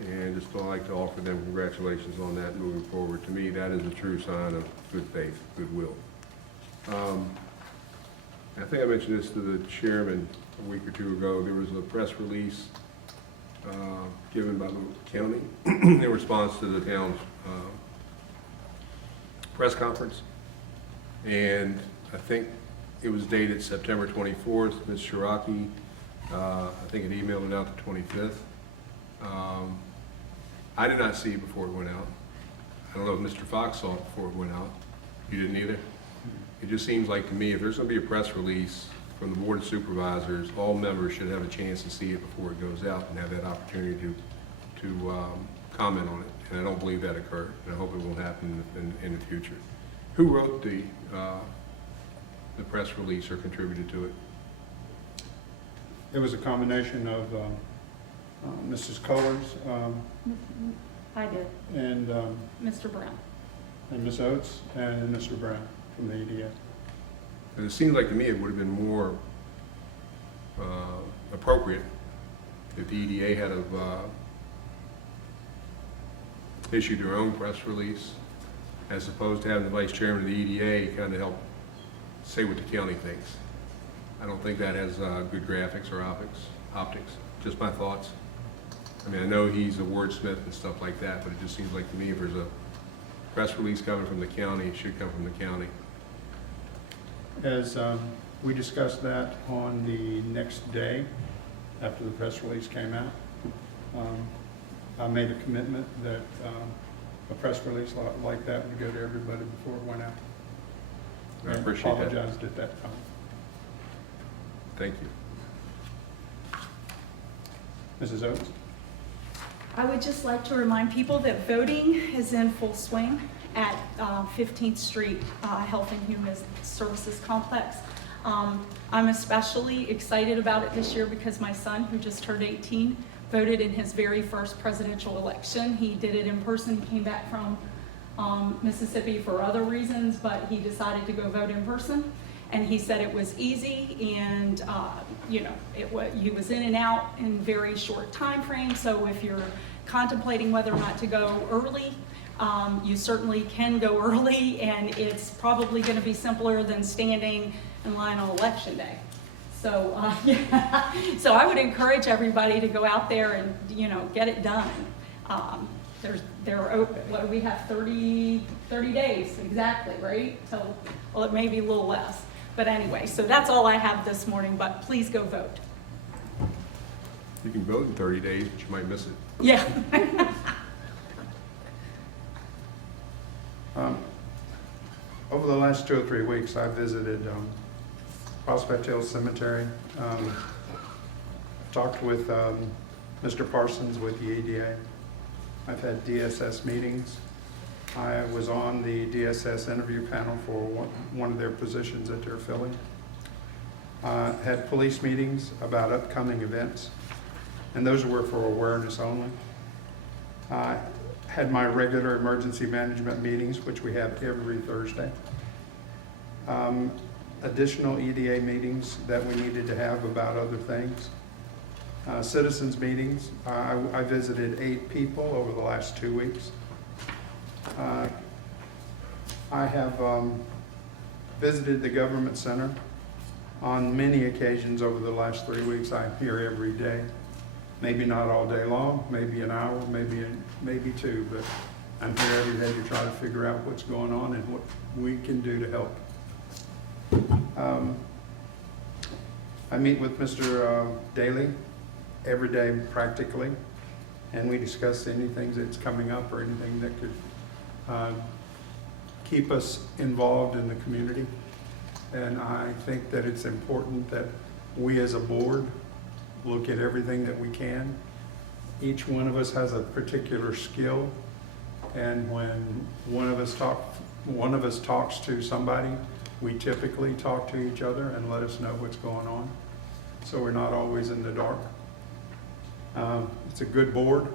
And just would like to offer them congratulations on that moving forward. To me, that is a true sign of good faith, goodwill. I think I mentioned this to the chairman a week or two ago. There was a press release given by the county in response to the town's press conference. And I think it was dated September 24th. Ms. Shiraki, I think, had emailed it out the 25th. I did not see it before it went out. I don't know if Mr. Fox saw it before it went out. You didn't either? It just seems like to me, if there's going to be a press release from the Board of Supervisors, all members should have a chance to see it before it goes out and have that opportunity to comment on it. And I don't believe that occurred, and I hope it won't happen in the future. Who wrote the press release or contributed to it? It was a combination of Mrs. Cullors I did, and Mr. Brown. Ms. Oates and Mr. Brown from the EDA. And it seems like to me it would have been more appropriate if the EDA had issued their own press release, as opposed to having the vice chairman of the EDA kind of help say what the county thinks. I don't think that has good graphics or optics. Just my thoughts. I mean, I know he's a wordsmith and stuff like that, but it just seems like to me if there's a press release coming from the county, it should come from the county. As we discussed that on the next day after the press release came out, I made a commitment that a press release like that would go to everybody before it went out. I appreciate that. Apologized at that time. Thank you. Mrs. Oates? I would just like to remind people that voting is in full swing at 15th Street Health and Human Services Complex. I'm especially excited about it this year because my son, who just turned 18, voted in his very first presidential election. He did it in person. He came back from Mississippi for other reasons, but he decided to go vote in person. And he said it was easy, and he was in and out in very short time frame. So if you're contemplating whether or not to go early, you certainly can go early, and it's probably going to be simpler than standing in line on election day. So so I would encourage everybody to go out there and get it done. They're open. What do we have? 30 days exactly, right? So well, it may be a little less. But anyway, so that's all I have this morning, but please go vote. You can vote in 30 days, but you might miss it. Yeah. Over the last 2 or 3 weeks, I visited Prospect Hill Cemetery. Talked with Mr. Parsons with the EDA. I've had DSS meetings. I was on the DSS interview panel for one of their positions that they're filling. Had police meetings about upcoming events, and those were for awareness only. Had my regular emergency management meetings, which we have every Thursday. Additional EDA meetings that we needed to have about other things. Citizens meetings. I visited 8 people over the last 2 weeks. I have visited the government center on many occasions over the last 3 weeks. I'm here every day. Maybe not all day long, maybe an hour, maybe two, but I'm here every day to try to figure out what's going on and what we can do to help. I meet with Mr. Daly every day practically, and we discuss anything that's coming up or anything that could keep us involved in the community. And I think that it's important that we as a board look at everything that we can. Each one of us has a particular skill, and when one of us talks to somebody, we typically talk to each other and let us know what's going on, so we're not always in the dark. It's a good board,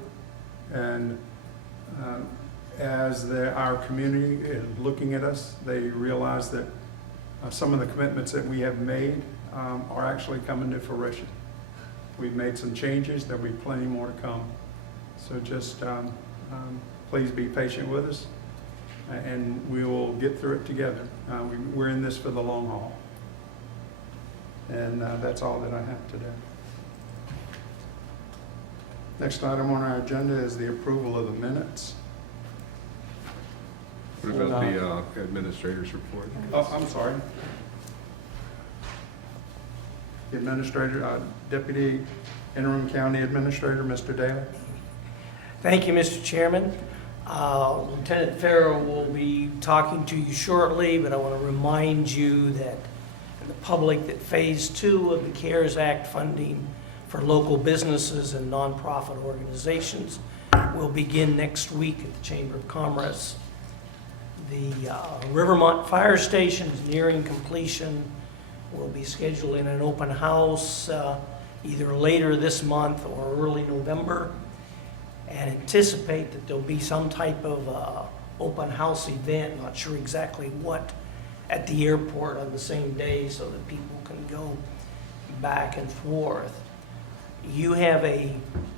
and as our community is looking at us, they realize that some of the commitments that we have made are actually coming to fruition. We've made some changes, there'll be plenty more to come. So just please be patient with us, and we will get through it together. We're in this for the long haul. And that's all that I have today. Next item on our agenda is the approval of the minutes. What about the administrator's report? Oh, I'm sorry. The Administrator, Deputy Interim County Administrator, Mr. Daly. Thank you, Mr. Chairman. Lieutenant Farrow will be talking to you shortly, but I want to remind you that the public that Phase 2 of the CARES Act funding for local businesses and nonprofit organizations will begin next week at the Chamber of Commerce. The Rivermont Fire Station is nearing completion. We'll be scheduling an open house either later this month or early November, and anticipate that there'll be some type of open house event, not sure exactly what, at the airport on the same day so that people can go back and forth. You have a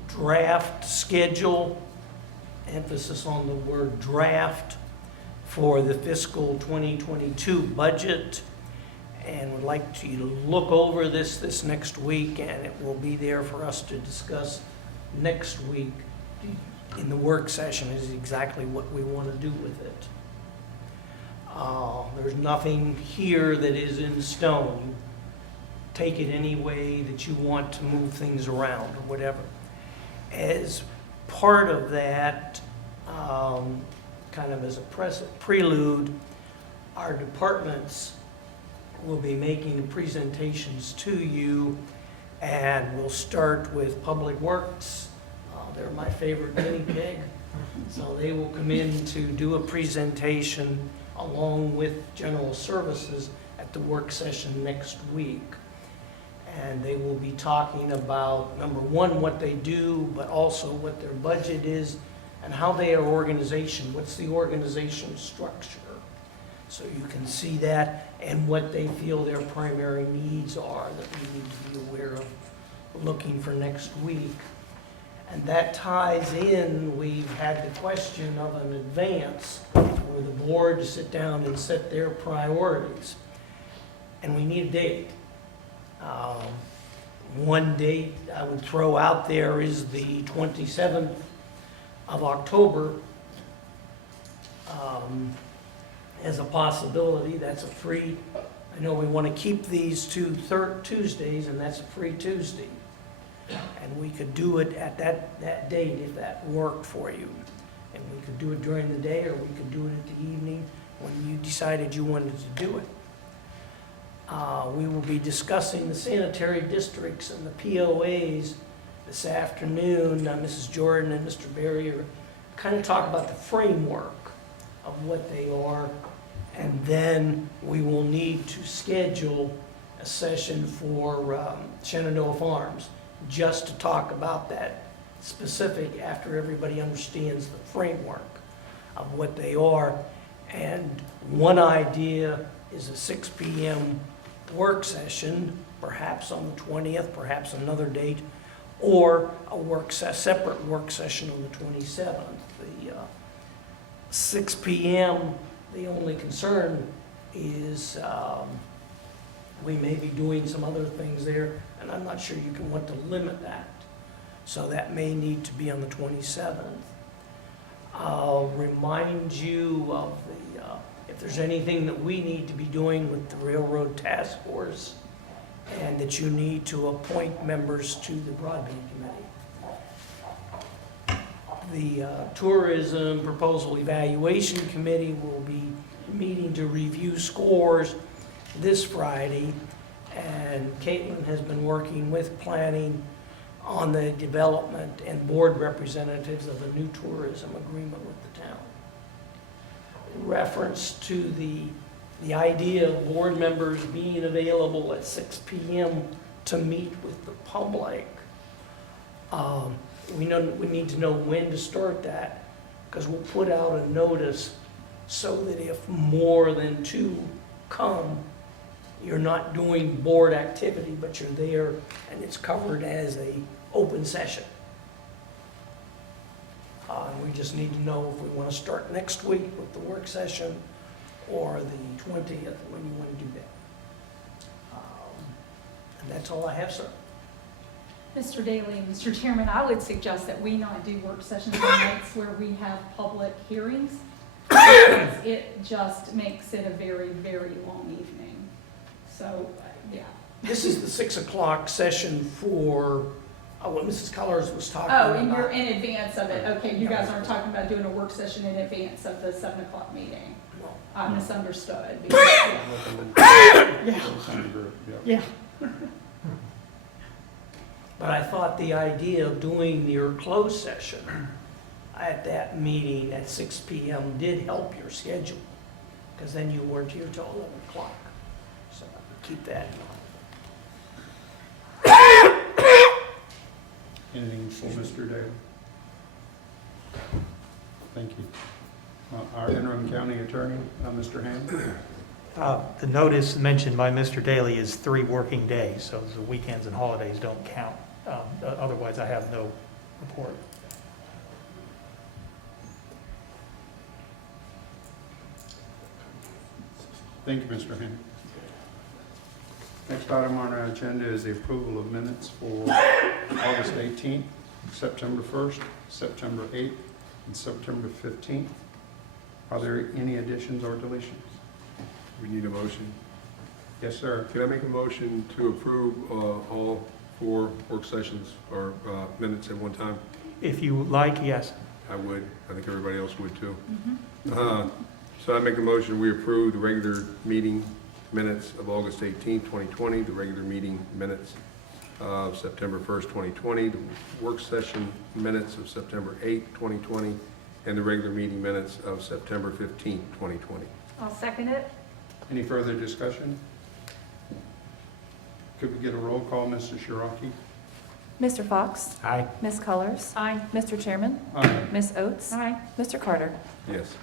draft schedule, emphasis on the word draft, for the fiscal 2022 budget, and would like you to look over this next week, and it will be there for us to discuss next week in the work session is exactly what we want to do with it. There's nothing here that is in stone. Take it any way that you want to move things around or whatever. As part of that, kind of as a prelude, our departments will be making presentations to you, and we'll start with Public Works. They're my favorite guinea pig. So they will come in to do a presentation along with General Services at the work session next week. And they will be talking about, number one, what they do, but also what their budget is and how they are organization, what's the organization structure. So you can see that and what they feel their primary needs are that we need to be aware of looking for next week. And that ties in, we've had the question of an advance for the board to sit down and set their priorities. And we need a date. One date I would throw out there is the 27th of October as a possibility. That's a free, I know we want to keep these two Tuesdays, and that's a free Tuesday. And we could do it at that date if that worked for you. And we could do it during the day, or we could do it at the evening when you decided you wanted to do it. We will be discussing the sanitary districts and the POAs this afternoon. Mrs. Jordan and Mr. Berry are kind of talk about the framework of what they are, and then we will need to schedule a session for Shenandoah Farms just to talk about that specific after everybody understands the framework of what they are. And one idea is a 6 p.m. work session, perhaps on the 20th, perhaps another date, or a separate work session on the 27th. The 6 p.m. The only concern is we may be doing some other things there, and I'm not sure you can want to limit that. So that may need to be on the 27th. I'll remind you of if there's anything that we need to be doing with the Railroad Task Force, and that you need to appoint members to the Broadband Committee. The Tourism Proposal Evaluation Committee will be meeting to review scores this Friday, and Caitlin has been working with planning on the development and board representatives of a new tourism agreement with the town. In reference to the idea of board members being available at 6 p.m. to meet with the public, we need to know when to start that, because we'll put out a notice so that if more than 2 come, you're not doing board activity, but you're there and it's covered as a open session. We just need to know if we want to start next week with the work session or the 20th, when you want to do that. And that's all I have, sir. Mr. Daly and Mr. Chairman, I would suggest that we not do work sessions on nights where we have public hearings. Because it just makes it a very, very long evening. So, yeah. This is the 6 o'clock session for what Mrs. Colors was talking about. Oh, and you're in advance of it. Okay, you guys aren't talking about doing a work session in advance of the 7 o'clock meeting. I misunderstood. Because, yeah. But I thought the idea of doing your closed session at that meeting at 6 p.m. did help your schedule, because then you weren't here till 11 o'clock. So keep that in mind. Anything for Mr. Daly? Thank you. Our interim county attorney, Mr. Ham. The notice mentioned by Mr. Daly is 3 working days, so the weekends and holidays don't count. Otherwise, I have no report. Thank you, Mr. Ham. Next item on our agenda is the approval of minutes for August 18th, September 1st, September 8th, and September 15th. Are there any additions or deletions? We need a motion. Yes, sir. Can I make a motion to approve all 4 work sessions or minutes at one time? If you like, yes. I would. I think everybody else would too. So I make a motion, we approve the regular meeting minutes of August 18th, 2020, the regular meeting minutes of September 1st, 2020, the work session minutes of September 8th, 2020, and the regular meeting minutes of September 15th, 2020. I'll second it. Any further discussion? Could we get a roll call, Mr. Shiraki? Mr. Fox? Aye. Ms. Colors? Aye. Mr. Chairman? Aye. Ms. Oates? Aye. Mr. Carter? Yes.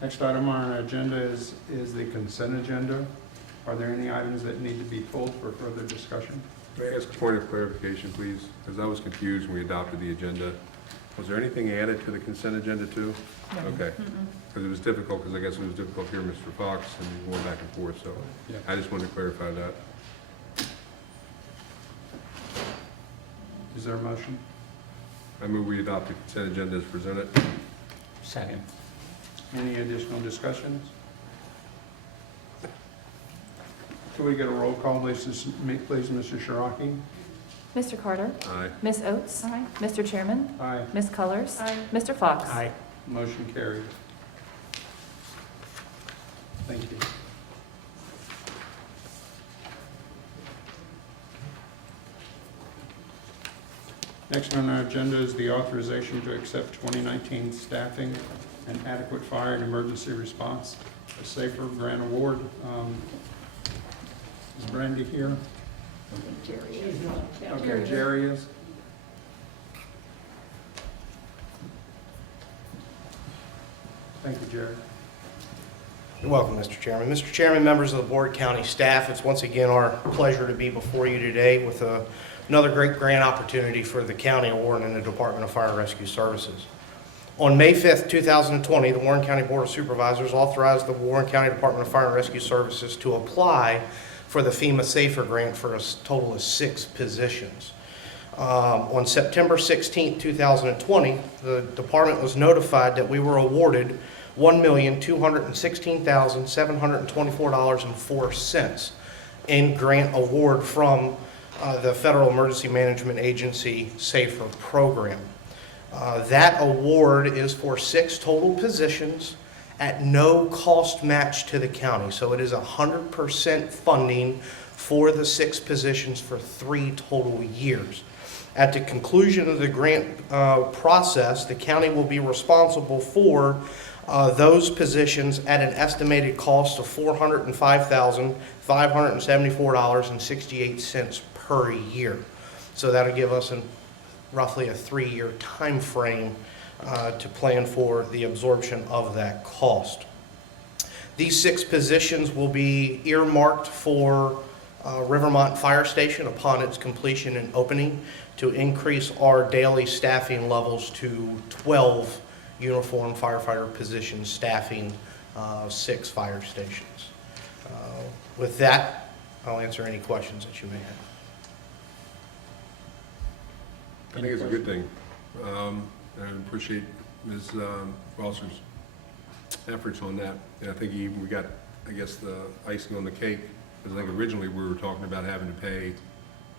Next item on our agenda is the consent agenda. Are there any items that need to be pulled for further discussion? May I ask a point of clarification, please? Because I was confused when we adopted the agenda. Was there anything added to the consent agenda too? Okay. Because it was difficult, because I guess it was difficult here, Mr. Fox, and going back and forth, so Yeah. I just wanted to clarify that. Is there a motion? I move we adopt the consent agenda as presented. Second. Any additional discussions? Could we get a roll call, please, Mr. Shiraki? Mr. Carter? Aye. Ms. Oates? Aye. Mr. Chairman? Aye. Ms. Colors? Aye. Mr. Fox? Aye. Motion carried. Thank you. Next on our agenda is the authorization to accept 2019 staffing and adequate fire and emergency response, a SAFER grant award. Is Brandy here? Okay, Jerry is. Thank you, Jerry. You're welcome, Mr. Chairman. Mr. Chairman, members of the board, county staff, it's once again our pleasure to be before you today with another great grant opportunity for the county of Warren and the Department of Fire and Rescue Services. On May 5th, 2020, the Warren County Board of Supervisors authorized the Warren County Department of Fire and Rescue Services to apply for the FEMA SAFER grant for a total of 6 positions. On September 16th, 2020, the department was notified that we were awarded $1,216,724.04 in grant award from the Federal Emergency Management Agency SAFER program. That award is for 6 total positions at no cost match to the county. So it is 100% funding for the 6 positions for 3 total years. At the conclusion of the grant process, the county will be responsible for those positions at an estimated cost of $405,574.68 per year. So that'll give us roughly a 3-year time frame to plan for the absorption of that cost. These 6 positions will be earmarked for Rivermont Fire Station upon its completion and opening to increase our daily staffing levels to 12 uniformed firefighter positions staffing 6 fire stations. With that, I'll answer any questions that you may have. I think it's a good thing. I appreciate Ms. Foster's efforts on that. And I think we got, I guess, the icing on the cake. Because I think originally we were talking about having to pay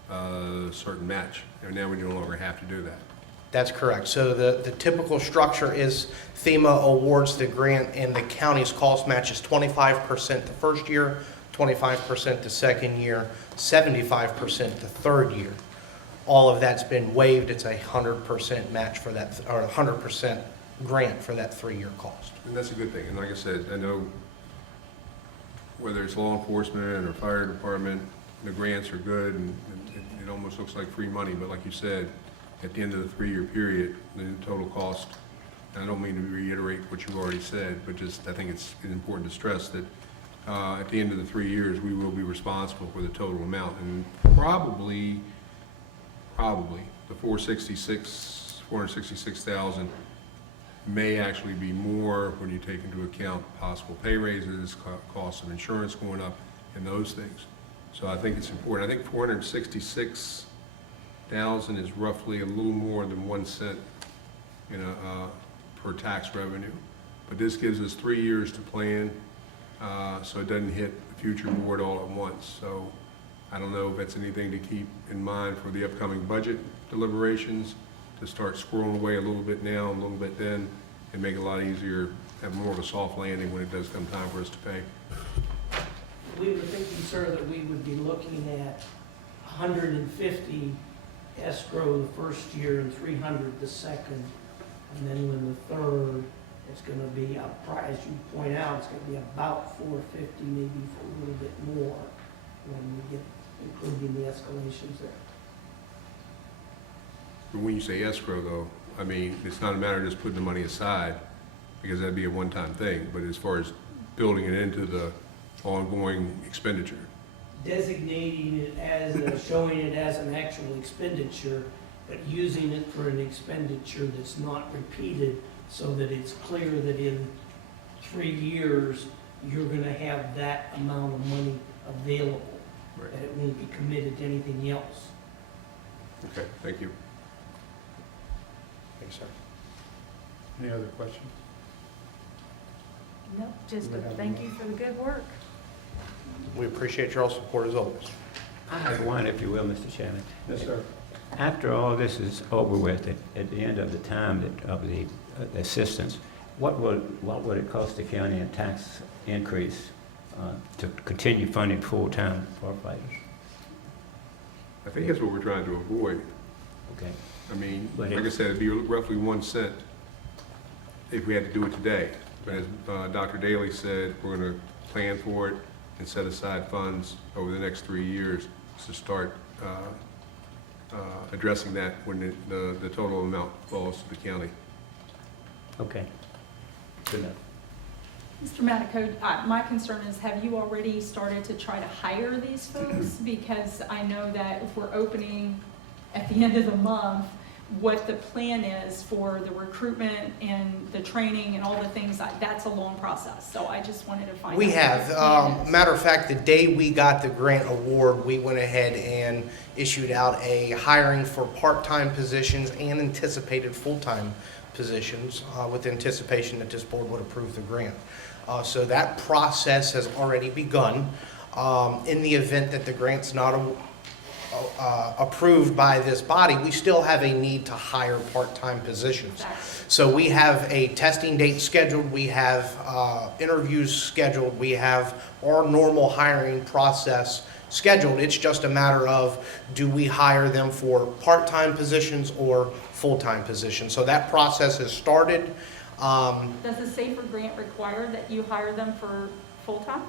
a certain match, and now we no longer have to do that. That's correct. So the typical structure is FEMA awards the grant and the county's cost match is 25% the first year, 25% the second year, 75% the third year. All of that's been waived. It's a 100% match for that, or 100% grant for that 3-year cost. And that's a good thing. And like I said, I know whether it's law enforcement or fire department, the grants are good and it almost looks like free money. But like you said, at the end of the 3-year period, the total cost, and I don't mean to reiterate what you already said, but just I think it's important to stress that at the end of the 3 years, we will be responsible for the total amount. And probably the 466,000 may actually be more when you take into account possible pay raises, costs of insurance going up, and those things. So I think it's important. I think 466,000 is roughly a little more than 1 cent, per tax revenue. But this gives us 3 years to plan, so it doesn't hit the future board all at once. So I don't know if that's anything to keep in mind for the upcoming budget deliberations, to start squirreling away a little bit now, a little bit then, and make it a lot easier, have more of a soft landing when it does come time for us to pay. We were thinking, sir, that we would be looking at 150 escrow the first year and 300 the second. And then when the third, it's going to be, as you point out, it's going to be about 450, maybe for a little bit more when we get including the escalations there. But when you say escrow, though, I mean, it's not a matter of just putting the money aside, because that'd be a one-time thing, but as far as building it into the ongoing expenditure. Designating it as, showing it as an actual expenditure, but using it for an expenditure that's not repeated, so that it's clear that in 3 years, you're gonna have that amount of money available. Right. That it won't be committed to anything else. Okay, thank you. Thanks, sir. Any other questions? No, just a thank you for the good work. We appreciate your all support as always. I have one, if you will, Mr. Chairman. Yes, sir. After all this is over with, at the end of the time of the assistance, what would it cost the county in tax increase to continue funding full-time firefighters? I think that's what we're trying to avoid. Okay. I mean, But like I said, it'd be roughly 1 cent if we had to do it today. But as Dr. Daly said, we're going to plan for it and set aside funds over the next 3 years to start addressing that when the total amount falls to the county. Okay. Good enough. Mr. Matico, my concern is, have you already started to try to hire these folks? Because I know that if we're opening at the end of the month, what the plan is for the recruitment and the training and all the things, that's a long process. So I just wanted to find out. We what have. the plan is. Matter of fact, the day we got the grant award, we went ahead and issued out a hiring for part-time positions and anticipated full-time positions with anticipation that this board would approve the grant. So that process has already begun. In the event that the grant's not approved by this body, we still have a need to hire part-time positions. Exactly. So we have a testing date scheduled, we have interviews scheduled, we have our normal hiring process scheduled. It's just a matter of, do we hire them for part-time positions or full-time positions? So that process has started. Does the SAFER grant require that you hire them for full-time?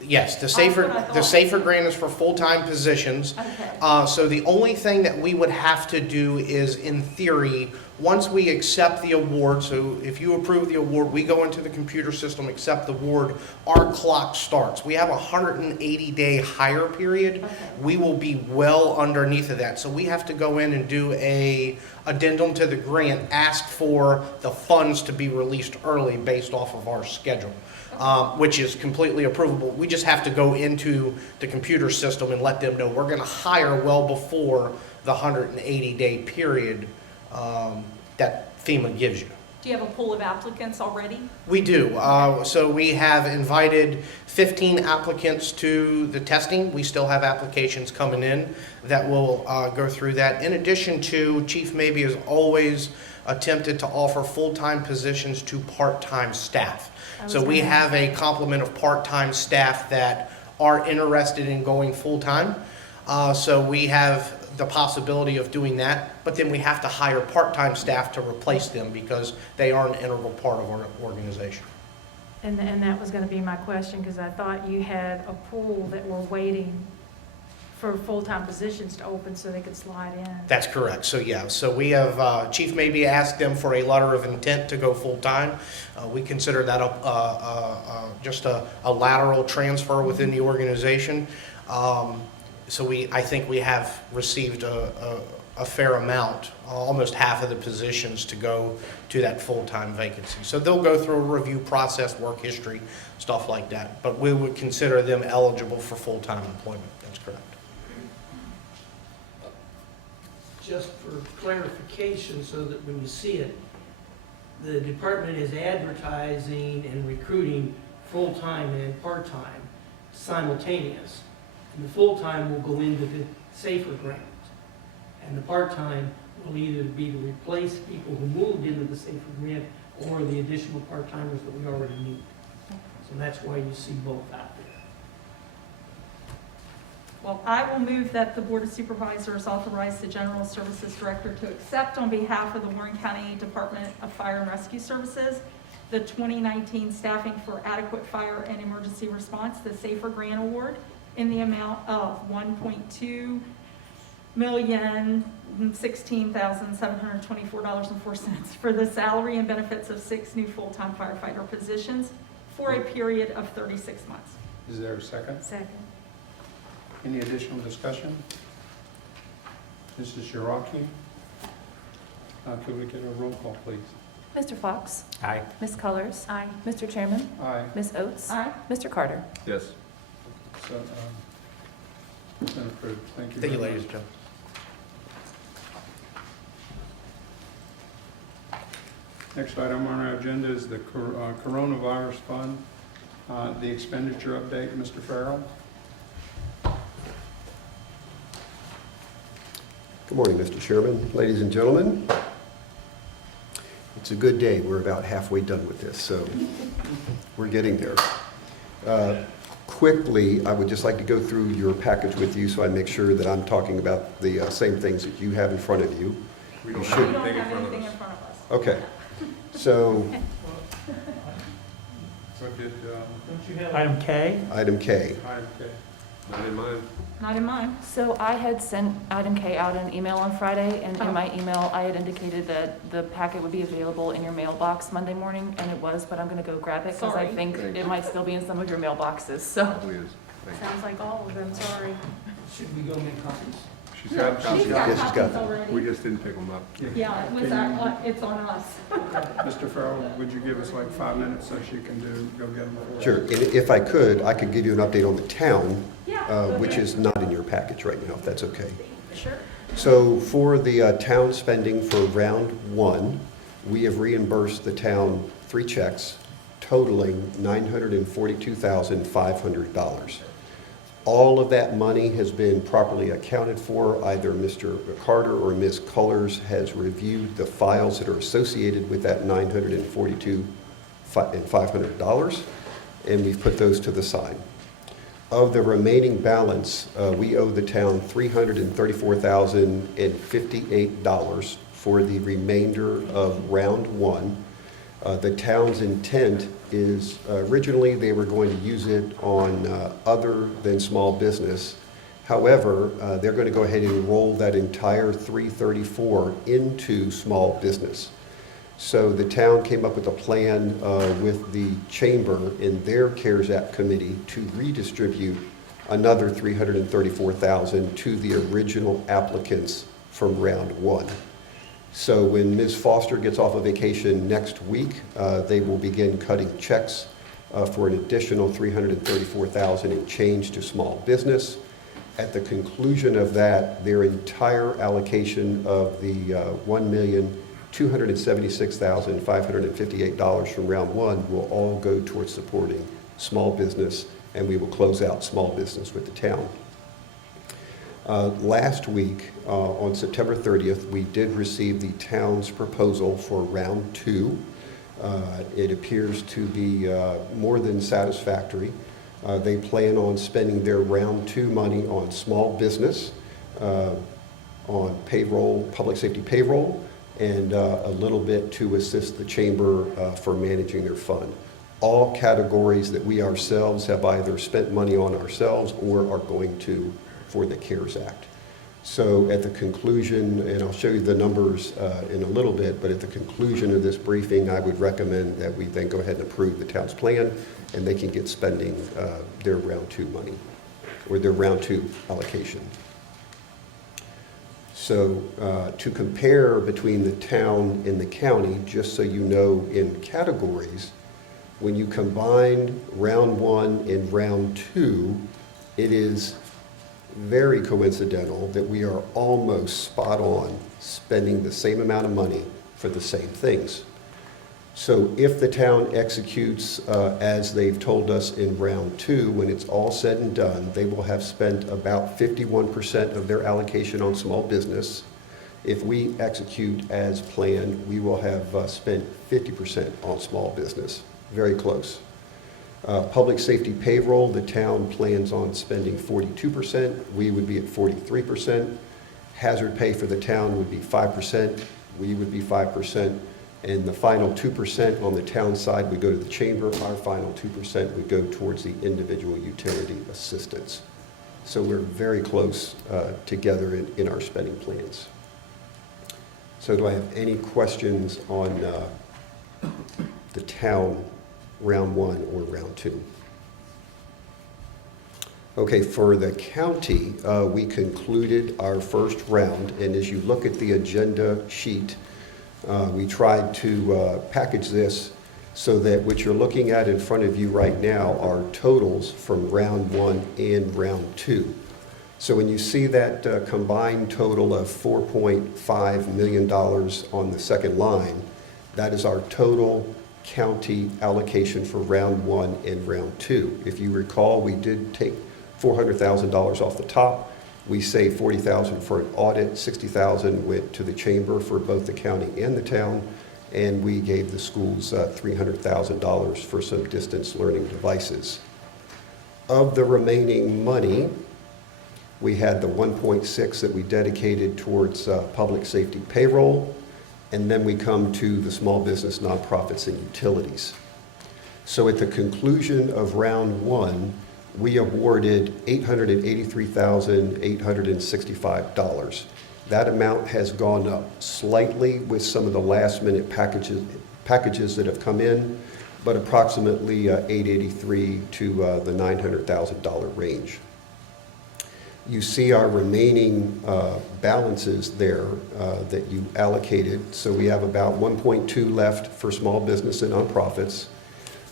Yes, the That's what I SAFER, the thought. SAFER grant is for full-time positions. Okay. So the only thing that we would have to do is, in theory, once we accept the award, so if you approve the award, we go into the computer system, accept the award, our clock starts. We have a 180-day hire period. Okay. We will be well underneath of that. So we have to go in and do a addendum to the grant, ask for the funds to be released early based off of our schedule. Which is completely approvable. We just have to go into the computer system and let them know we're going to hire well before the 180-day period that FEMA gives you. Do you have a pool of applicants already? We do. So we have invited 15 applicants to the testing. We still have applications coming in that will go through that. In addition to, Chief Maybe has always attempted to offer full-time positions to part-time staff. So we have a complement of part-time staff that are interested in going full-time. So we have the possibility of doing that, but then we have to hire part-time staff to replace them because they are an integral part of our organization. And that was going to be my question, because I thought you had a pool that were waiting for full-time positions to open so they could slide in. That's correct. So yeah, so we have, Chief Maybe asked them for a letter of intent to go full-time. We consider that just a lateral transfer within the organization. So I think we have received a fair amount, almost half of the positions to go to that full-time vacancy. So they'll go through a review process, work history, stuff like that. But we would consider them eligible for full-time employment. That's correct. Just for clarification, so that when you see it, the department is advertising and recruiting full-time and part-time simultaneous. And the full-time will go into the SAFER grant. And the part-time will either be to replace people who moved into the SAFER grant or the additional part-timers that we already need. So that's why you see both out there. Well, I will move that the Board of Supervisors authorize the General Services Director to accept on behalf of the Warren County Department of Fire and Rescue Services the 2019 Staffing for Adequate Fire and Emergency Response, the SAFER Grant Award, in the amount of $1.216,724.04 for the salary and benefits of 6 new full-time firefighter positions for a period of 36 months. Is there a second? Second. Any additional discussion? Mrs. Shiraki? Could we get a roll call, please? Mr. Fox? Aye. Ms. Cullors? Aye. Mr. Chairman? Aye. Ms. Oates? Aye. Mr. Carter? Yes. So, it's been approved. Thank you. Thank you, very ladies and much. gentlemen. Next item on our agenda is the coronavirus fund, the expenditure update. Mr. Farrell? Good morning, Mr. Chairman, ladies and gentlemen. It's a good day. We're about halfway done with this, so we're getting there. Quickly, I would just like to go through your package with you so I make sure that I'm talking about the same things that you have in front of you. We don't You have should- We don't anything in have front of anything us. in front of us. Okay, so What did, Don't you have item K? item K. item K? Not in mine. Not in mine. So I had sent item K out an email on Friday, and in my email, I had indicated that the packet would be available in your mailbox Monday morning, and it was, but I'm gonna go grab it, because I Sorry. think it might still be in some of your mailboxes, so. Probably is. Thank you. Sounds like all of them, sorry. Should we go make copies? She's got She's copies. got Yes, she's got copies them. already. We just didn't pick them up. Yeah, it was it's on us. Mr. Farrell, would you give us like 5 minutes so she can go get them? Sure, and if I could, I could give you an update on the town, Yeah, go which ahead. is not in your package right now, if that's okay. Sure. So for the town spending for round one, we have reimbursed the town 3 checks totaling $942,500. All of that money has been properly accounted for. Either Mr. Carter or Ms. Cullors has reviewed the files that are associated with that $942,500, and we've put those to the side. Of the remaining balance, we owe the town $334,058 for the remainder of round one. The town's intent is, originally, they were going to use it on other than small business. However, they're going to go ahead and roll that entire $334 into small business. So the town came up with a plan with the chamber in their CARES Act committee to redistribute another $334,000 to the original applicants from round one. So when Ms. Foster gets off of vacation next week, they will begin cutting checks for an additional $334,000 in change to small business. At the conclusion of that, their entire allocation of the $1,276,558 from round one will all go towards supporting small business, and we will close out small business with the town. Last week, on September 30th, we did receive the town's proposal for round two. It appears to be more than satisfactory. They plan on spending their round two money on small business, on payroll, public safety payroll, and a little bit to assist the chamber for managing their fund. All categories that we ourselves have either spent money on ourselves or are going to for the CARES Act. So at the conclusion, and I'll show you the numbers in a little bit, but at the conclusion of this briefing, I would recommend that we then go ahead and approve the town's plan, and they can get spending their round two money, or their round two allocation. So to compare between the town and the county, just so you know in categories, when you combine round one and round two, it is very coincidental that we are almost spot on spending the same amount of money for the same things. So if the town executes as they've told us in round two, when it's all said and done, they will have spent about 51% of their allocation on small business. If we execute as planned, we will have spent 50% on small business. Very close. Public safety payroll, the town plans on spending 42%. We would be at 43%. Hazard pay for the town would be 5%. We would be 5%. And the final 2% on the town side would go to the chamber. Our final 2% would go towards the individual utility assistance. So we're very close together in our spending plans. So do I have any questions on the town round one or round two? Okay, for the county, we concluded our first round, and as you look at the agenda sheet, we tried to package this so that what you're looking at in front of you right now are totals from round one and round two. So when you see that combined total of $4.5 million on the second line, that is our total county allocation for round one and round two. If you recall, we did take $400,000 off the top. We saved $40,000 for an audit, $60,000 went to the chamber for both the county and the town, and we gave the schools $300,000 for some distance learning devices. Of the remaining money, we had the 1.6 that we dedicated towards public safety payroll, and then we come to the small business, nonprofits, and utilities. So at the conclusion of round one, we awarded $883,865. That amount has gone up slightly with some of the last-minute packages that have come in, but approximately $883,000 to the $900,000 range. You see our remaining balances there that you allocated. So we have about 1.2 left for small business and nonprofits,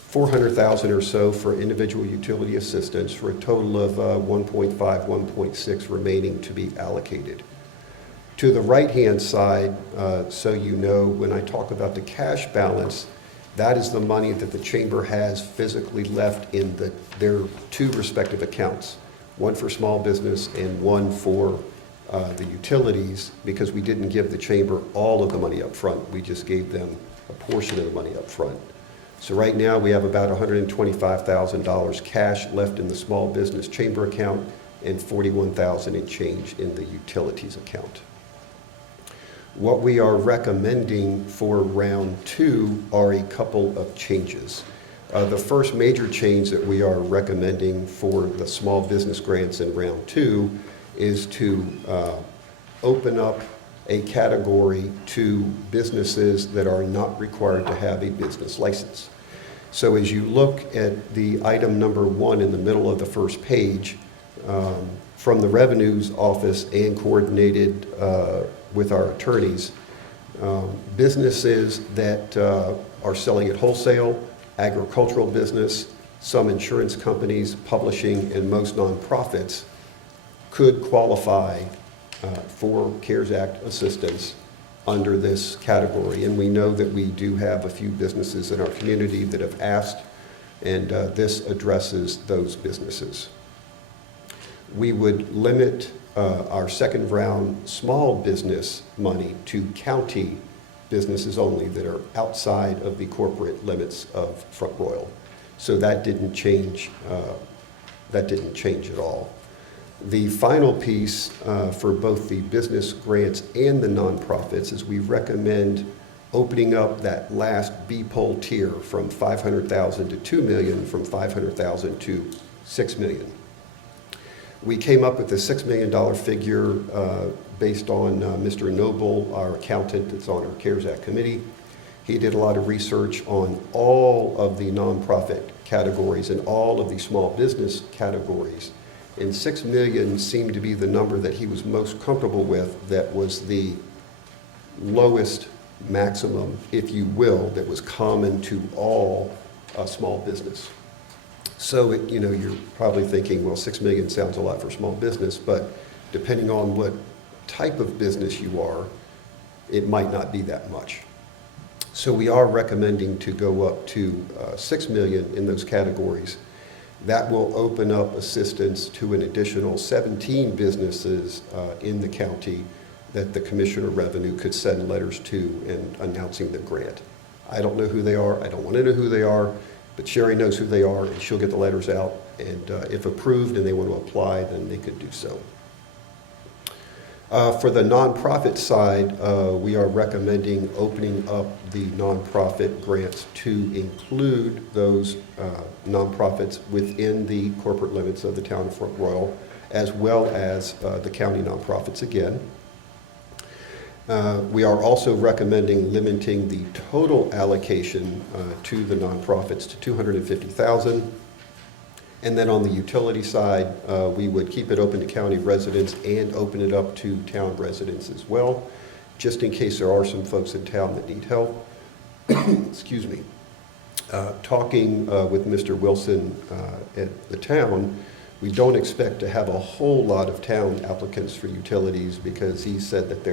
400,000 or so for individual utility assistance, for a total of 1.5, 1.6 remaining to be allocated. To the right-hand side, so you know, when I talk about the cash balance, that is the money that the chamber has physically left in their two respective accounts, one for small business and one for the utilities, because we didn't give the chamber all of the money up front. We just gave them a portion of the money up front. So right now we have about $125,000 cash left in the small business chamber account and $41,000 in change in the utilities account. What we are recommending for round 2 are a couple of changes. The first major change that we are recommending for the small business grants in round 2 is to open up a category to businesses that are not required to have a business license. So as you look at the item number 1 in the middle of the first page, from the Revenues Office and coordinated with our attorneys, businesses that are selling at wholesale, agricultural business, some insurance companies, publishing, and most nonprofits could qualify for CARES Act assistance under this category. And we know that we do have a few businesses in our community that have asked, and this addresses those businesses. We would limit our second round small business money to county businesses only that are outside of the corporate limits of Front Royal. So that didn't change at all. The final piece for both the business grants and the nonprofits is we recommend opening up that last B-poll tier from $500,000 to $2 million, from $500,000 to $6 million. We came up with a $6 million figure based on Mr. Noble, our accountant that's on our CARES Act committee. He did a lot of research on all of the nonprofit categories and all of the small business categories. And $6 million seemed to be the number that he was most comfortable with, that was the lowest maximum, if you will, that was common to all small business. So, you're probably thinking, well, $6 million sounds a lot for small business, but depending on what type of business you are, it might not be that much. So we are recommending to go up to $6 million in those categories. That will open up assistance to an additional 17 businesses in the county that the Commissioner of Revenue could send letters to and announcing the grant. I don't know who they are. I don't want to know who they are. But Sherry knows who they are, and she'll get the letters out. And if approved and they want to apply, then they could do so. For the nonprofit side, we are recommending opening up the nonprofit grants to include those nonprofits within the corporate limits of the town of Front Royal, as well as the county nonprofits again. We are also recommending limiting the total allocation to the nonprofits to $250,000. And then on the utility side, we would keep it open to county residents and open it up to town residents as well, just in case there are some folks in town that need help. Excuse me. Talking with Mr. Wilson at the town, we don't expect to have a whole lot of town applicants for utilities, because he said that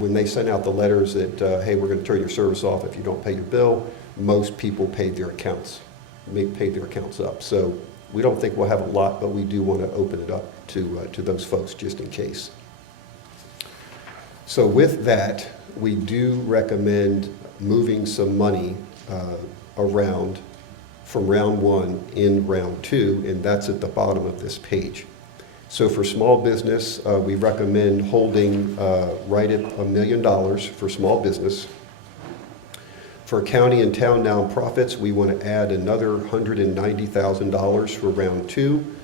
when they send out the letters that, hey, we're going to turn your service off if you don't pay your bill, most people paid their accounts up. So we don't think we'll have a lot, but we do want to open it up to those folks just in case. So with that, we do recommend moving some money around from round 1 in round 2, and that's at the bottom of this page. So for small business, we recommend holding right at $1 million for small business. For county and town nonprofits, we want to add another $190,000 for round 2.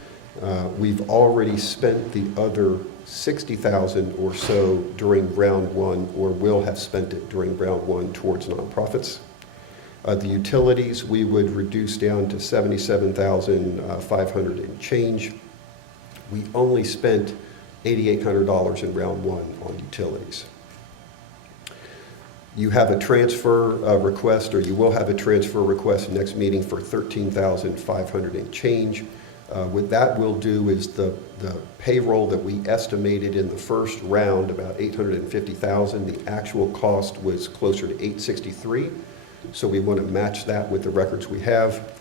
We've already spent the other $60,000 or so during round 1, or will have spent it during round 1 towards nonprofits. The utilities, we would reduce down to $77,500 and change. We only spent $8,800 in round 1 on utilities. You have a transfer request, or you will have a transfer request next meeting for $13,500 and change. What that will do is the payroll that we estimated in the first round, about $850,000, the actual cost was closer to $863,000. So we want to match that with the records we have.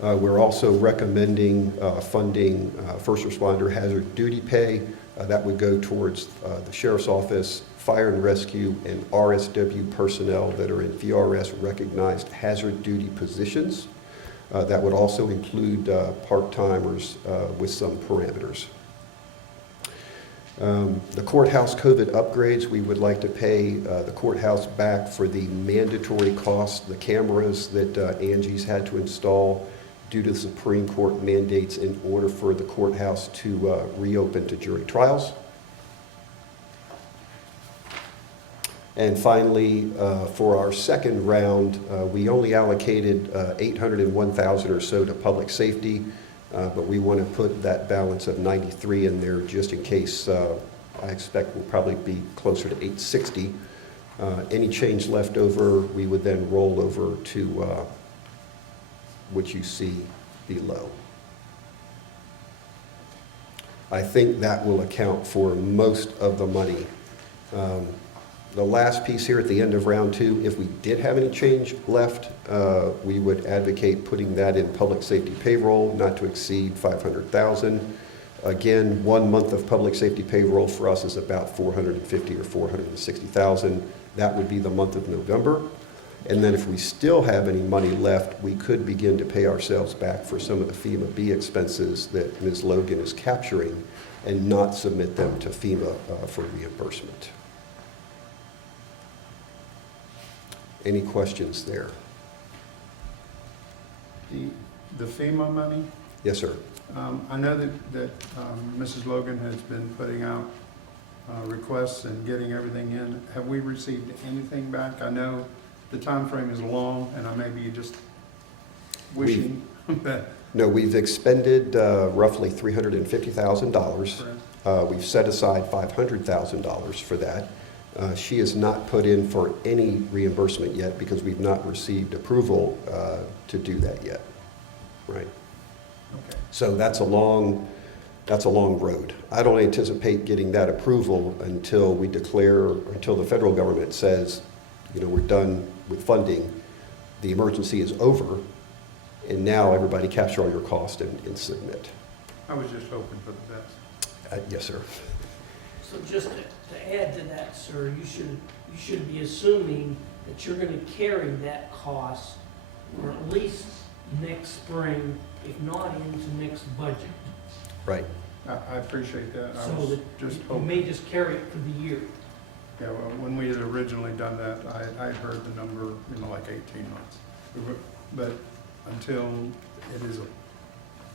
We're also recommending funding first responder hazard duty pay. That would go towards the sheriff's office, fire and rescue, and RSW personnel that are in VRS recognized hazard duty positions. That would also include part-timers with some parameters. The courthouse COVID upgrades, we would like to pay the courthouse back for the mandatory costs, the cameras that Angie's had to install due to the Supreme Court mandates in order for the courthouse to reopen to jury trials. And finally, for our second round, we only allocated $801,000 or so to public safety, but we want to put that balance of 93 in there just in case. I expect we'll probably be closer to 860. Any change left over, we would then roll over to what you see below. I think that will account for most of the money. The last piece here at the end of round 2, if we did have any change left, we would advocate putting that in public safety payroll, not to exceed $500,000. Again, 1 month of public safety payroll for us is about $450,000 or $460,000. That would be the month of November. And then if we still have any money left, we could begin to pay ourselves back for some of the FEMA B expenses that Ms. Logan is capturing and not submit them to FEMA for reimbursement. Any questions there? The FEMA money, Yes, sir. I know that Mrs. Logan has been putting out requests and getting everything in. Have we received anything back? I know the time frame is long, and I may be just wishing that. No, we've expended roughly $350,000. We've set aside $500,000 for that. She has not put in for any reimbursement yet because we've not received approval to do that yet. Right. Okay. So that's a long road. I don't anticipate getting that approval until we declare, until the federal government says, you know, we're done with funding, the emergency is over, and now everybody capture all your cost and submit. I was just hoping for the best. Yes, sir. So just to add to that, sir, you should be assuming that you're going to carry that cost for at least next spring, if not into next budget. Right. I appreciate that. I So was that just you hoping. may just carry it for the year. Yeah, well, when we had originally done that, I heard the number, like 18 months. But until it is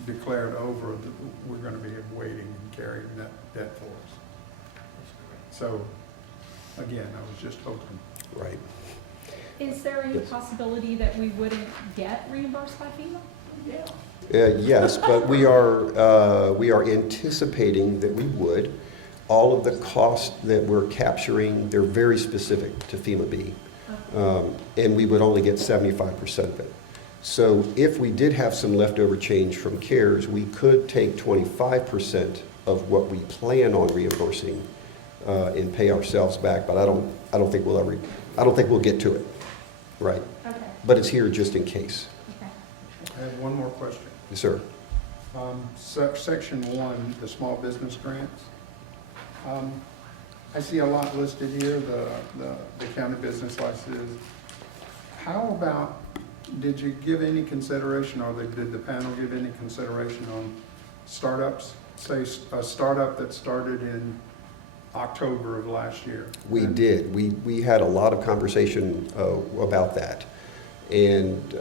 declared over, we're going to be waiting and carrying that debt for us. So, again, I was just hoping. Right. Is there any possibility that we wouldn't get reimbursed by FEMA? Yeah. Yes, but we are anticipating that we would. All of the costs that we're capturing, they're very specific to FEMA B, and we would only get 75% of it. So if we did have some leftover change from CARES, we could take 25% of what we plan on reimbursing and pay ourselves back. But I don't think we'll get to it, right? Okay. But it's here just in case. Okay. I have one more question. Yes, sir. Section 1, the small business grants. I see a lot listed here, the county business licenses. How about, did you give any consideration, or did the panel give any consideration on startups? Say a startup that started in October of last year. We did. We had a lot of conversation about that. And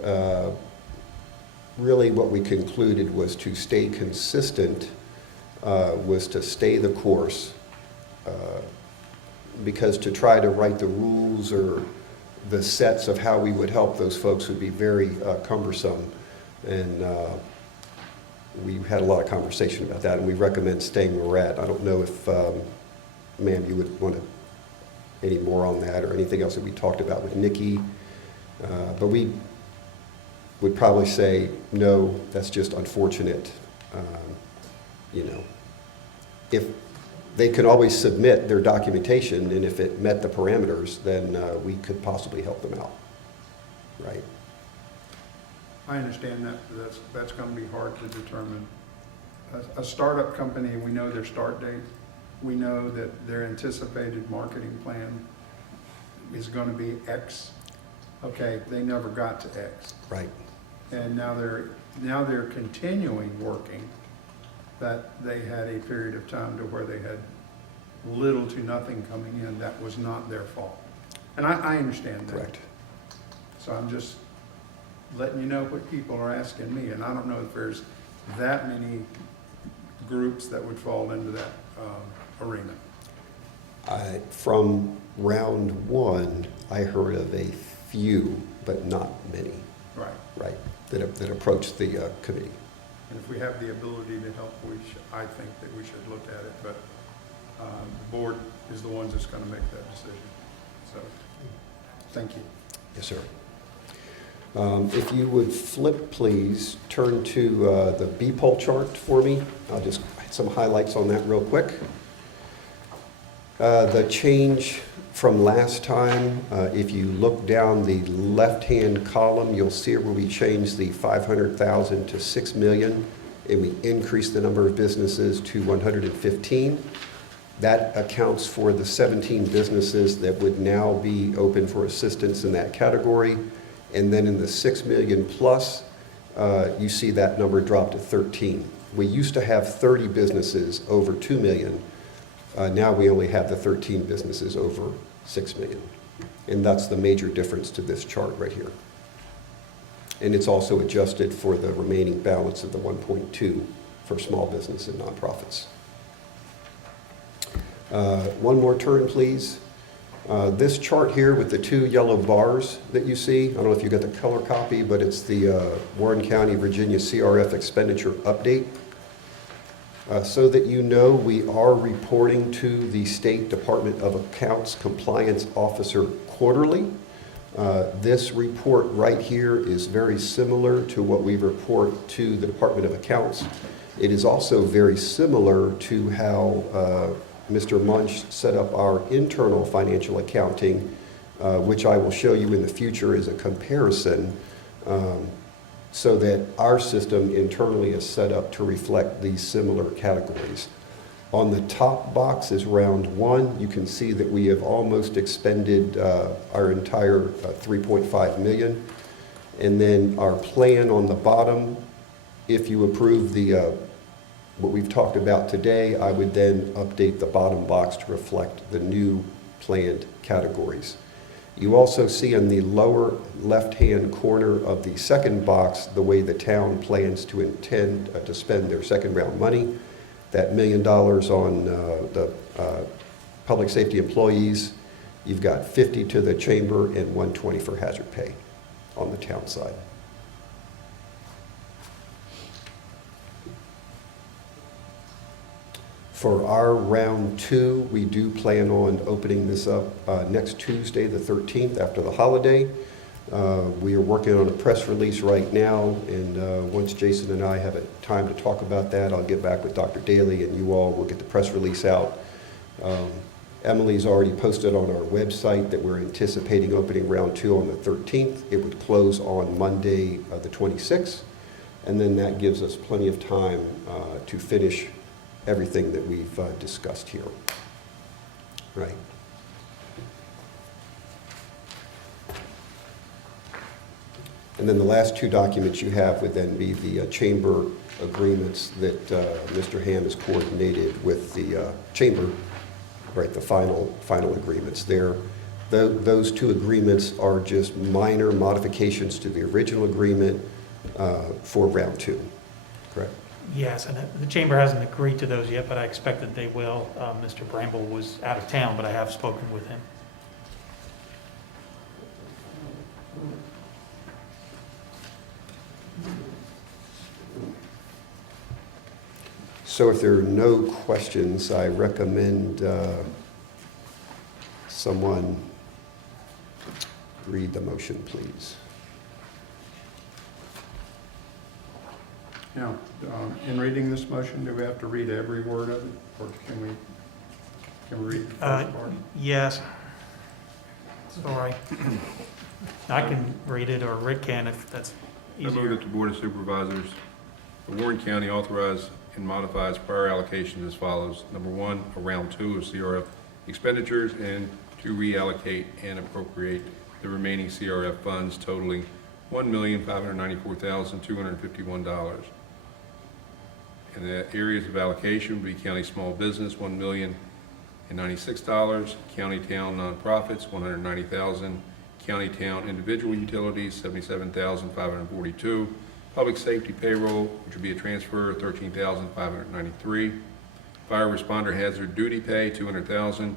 really what we concluded was to stay consistent, was to stay the course. Because to try to write the rules or the sets of how we would help those folks would be very cumbersome. And we had a lot of conversation about that, and we recommend staying where we're at. I don't know if, ma'am, you would want to, any more on that or anything else that we talked about with Nikki. But we would probably say, no, that's just unfortunate. You know, if they could always submit their documentation, and if it met the parameters, then we could possibly help them out, right? I understand that, that's going to be hard to determine. A startup company, we know their start date. We know that their anticipated marketing plan is going to be X. Okay, they never got to X. Right. And now they're continuing working, that they had a period of time to where they had little to nothing coming in. That was not their fault. And I understand that. Correct. So I'm just letting you know what people are asking me, and I don't know if there's that many groups that would fall into that arena. From round one, I heard of a few, but not many, Right. right, that approached the committee. And if we have the ability to help, I think that we should look at it, but the board is the ones that's going to make that decision. So, thank you. Yes, sir. If you would flip, please, turn to the B-poll chart for me. I'll just some highlights on that real quick. The change from last time, if you look down the left-hand column, you'll see where we changed the 500,000 to 6 million, and we increased the number of businesses to 115. That accounts for the 17 businesses that would now be open for assistance in that category. And then in the 6 million plus, you see that number drop to 13. We used to have 30 businesses over 2 million. Now we only have the 13 businesses over 6 million. And that's the major difference to this chart right here. And it's also adjusted for the remaining balance of the 1.2 for small business and nonprofits. One more turn, please. This chart here with the two yellow bars that you see, I don't know if you got the color copy, but it's the Warren County, Virginia CRF expenditure update. So that you know, we are reporting to the State Department of Accounts Compliance Officer quarterly. This report right here is very similar to what we report to the Department of Accounts. It is also very similar to how Mr. Munch set up our internal financial accounting, which I will show you in the future as a comparison, so that our system internally is set up to reflect these similar categories. On the top box is round one. You can see that we have almost expended our entire 3.5 million. And then our plan on the bottom, if you approve the what we've talked about today, I would then update the bottom box to reflect the new planned categories. You also see in the lower left-hand corner of the second box the way the town plans to intend to spend their second round money. That $1 million on the public safety employees, you've got 50 to the chamber and 120 for hazard pay on the town side. For our round two, we do plan on opening this up next Tuesday, the 13th, after the holiday. We are working on a press release right now, and once Jason and I have a time to talk about that, I'll get back with Dr. Daly, and you all will get the press release out. Emily's already posted on our website that we're anticipating opening round two on the 13th. It would close on Monday, the 26th, and then that gives us plenty of time to finish everything that we've discussed here, right? And then the last two documents you have would then be the chamber agreements that Mr. Ham has coordinated with the chamber right, the final agreements. Those two agreements are just minor modifications to the original agreement for round two, correct? Yes, and the chamber hasn't agreed to those yet, but I expect that they will. Mr. Bramble was out of town, but I have spoken with him. So if there are no questions, I recommend someone read the motion, please. Now, in reading this motion, do we have to read every word of it, or can we read the first part? Yes. Sorry. I can read it, or Rick can if that's I move easier. that the Board of Supervisors of Warren County authorize and modifies prior allocations as follows. Number one, a round two of CRF expenditures, and to reallocate and appropriate the remaining CRF funds totaling $1,594,251. And the areas of allocation would be county small business, $1,096, county town nonprofits, $190,000, county town individual utilities, $77,542, public safety payroll, which would be a transfer, $13,593, fire responder hazard duty pay, $200,000,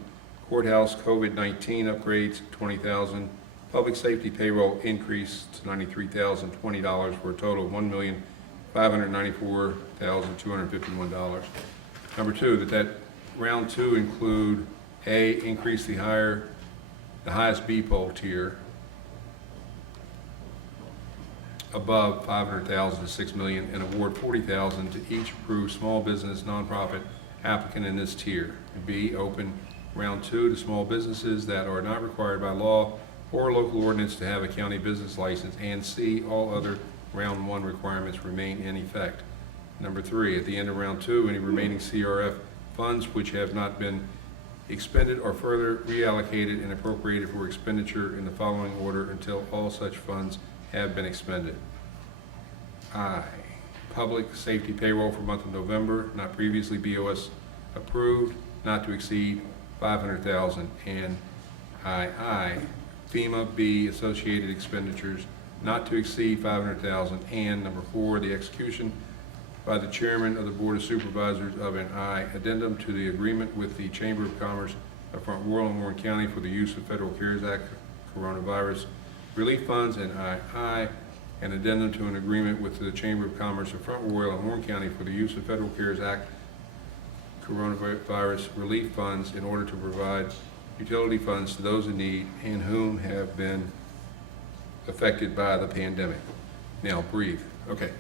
courthouse COVID-19 upgrades, $20,000, public safety payroll increase to $93,020 for a total of $1,594,251. Number two, that round two include A, increase the highest B poll tier above $500,000 to $6 million, and award $40,000 to each approved small business nonprofit applicant in this tier. And B, open round two to small businesses that are not required by law or local ordinance to have a county business license, and C, all other round one requirements remain in effect. Number three, at the end of round two, any remaining CRF funds which have not been expended or further reallocated and appropriated for expenditure in the following order until all such funds have been expended. I, public safety payroll for month of November, not previously BOS approved, not to exceed $500,000, and I, FEMA B, associated expenditures, not to exceed $500,000, and number four, the execution by the chairman of the Board of Supervisors of an addendum to the agreement with the Chamber of Commerce of Front Royal and Warren County for the use of Federal CARES Act coronavirus relief funds, and an addendum to an agreement with the Chamber of Commerce of Front Royal and Warren County for the use of Federal CARES Act coronavirus relief funds in order to provide utility funds to those in need and whom have been affected by the pandemic. Now breathe. Okay.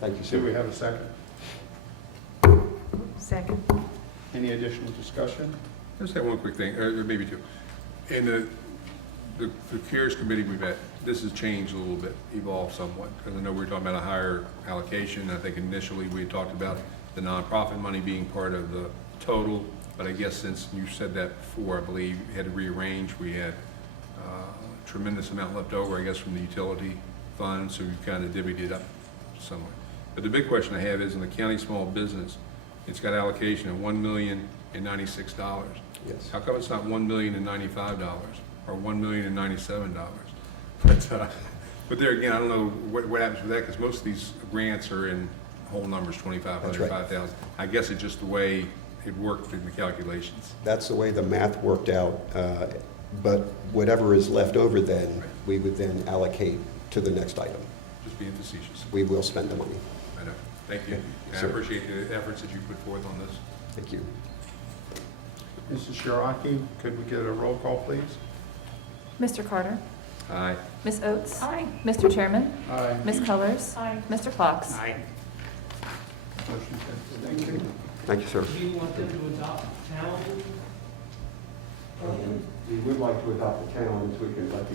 Thank you, sir. Do we have a second? Second. Any additional discussion? Just have one quick thing, or maybe two. In the CARES committee we met, this has changed a little bit, evolved somewhat, because I know we were talking about a higher allocation. I think initially we had talked about the nonprofit money being part of the total, but I guess since you said that before, I believe you had to rearrange. We had a tremendous amount left over, I guess, from the utility fund, so we kind of divvied it up somewhat. But the big question I have is in the county small business, it's got allocation of $1,096,000. Yes. How come it's not $1,095,000 or $1,097,000? But there again, I don't know what happens with that, because most of these grants are in whole numbers, 2,500, That's right. 5,000. I guess it's just the way it worked in the calculations. That's the way the math worked out, but whatever is left over then, we would then allocate to the next item. Just being facetious. We will spend the money. I know. Thank you. And I Sure. appreciate the efforts that you put forth on this. Thank you. Mrs. Shiraki, could we get a roll call, please? Mr. Carter? Aye. Ms. Oates? Aye. Mr. Chairman? Aye. Ms. Colors? Aye. Mr. Fox? Motion passes. Thank you. Thank you, sir. Do you want them to adopt town? We would like to adopt the town, so we can let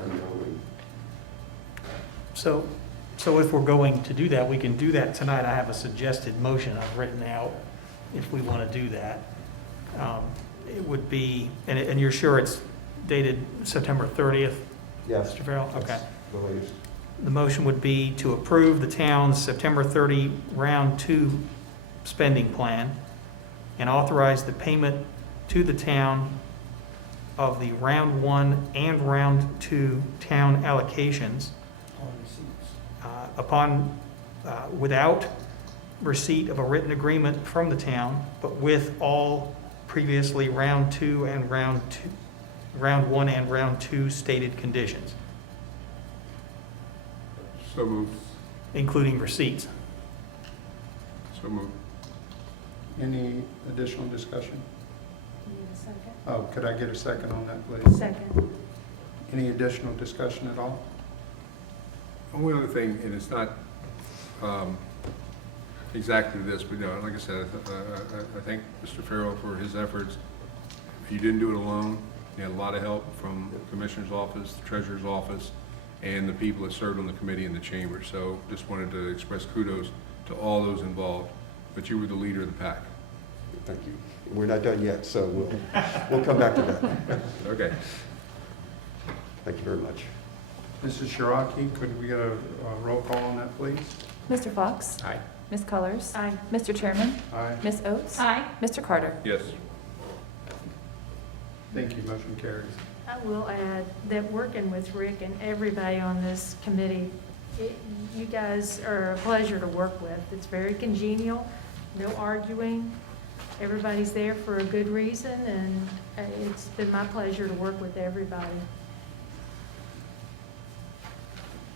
them know. So if we're going to do that, we can do that tonight. I have a suggested motion I've written out if we want to do that. It would be, and you're sure it's dated September 30th, Yes. Mr. Farrell? Okay. That's the latest. The motion would be to approve the town's September 30 Round 2 spending plan and authorize the payment to the town of the Round 1 and Round 2 town allocations without receipt of a written agreement from the town, but with all previously Round 2 and Round 1 and Round 2 stated conditions, So moved. including receipts. So moved. Any additional discussion? Need a second? Oh, could I get a second on that, please? Second. Any additional discussion at all? Only other thing, and it's not exactly this, but like I said, I thank Mr. Farrell for his efforts. You didn't do it alone. You had a lot of help from the Commissioner's office, the Treasurer's office, and the people that served on the committee in the chamber. So just wanted to express kudos to all those involved, but you were the leader of the pack. Thank you. We're not done yet, so we'll come back to that. Okay. Thank you very much. Mrs. Shiraki, could we get a roll call on that, please? Mr. Fox? Aye. Ms. Colors? Aye. Mr. Chairman? Aye. Ms. Oates? Aye. Mr. Carter? Yes. Thank you, motion carries. I will add that working with Rick and everybody on this committee, you guys are a pleasure to work with. It's very congenial, no arguing. Everybody's there for a good reason, and it's been my pleasure to work with everybody.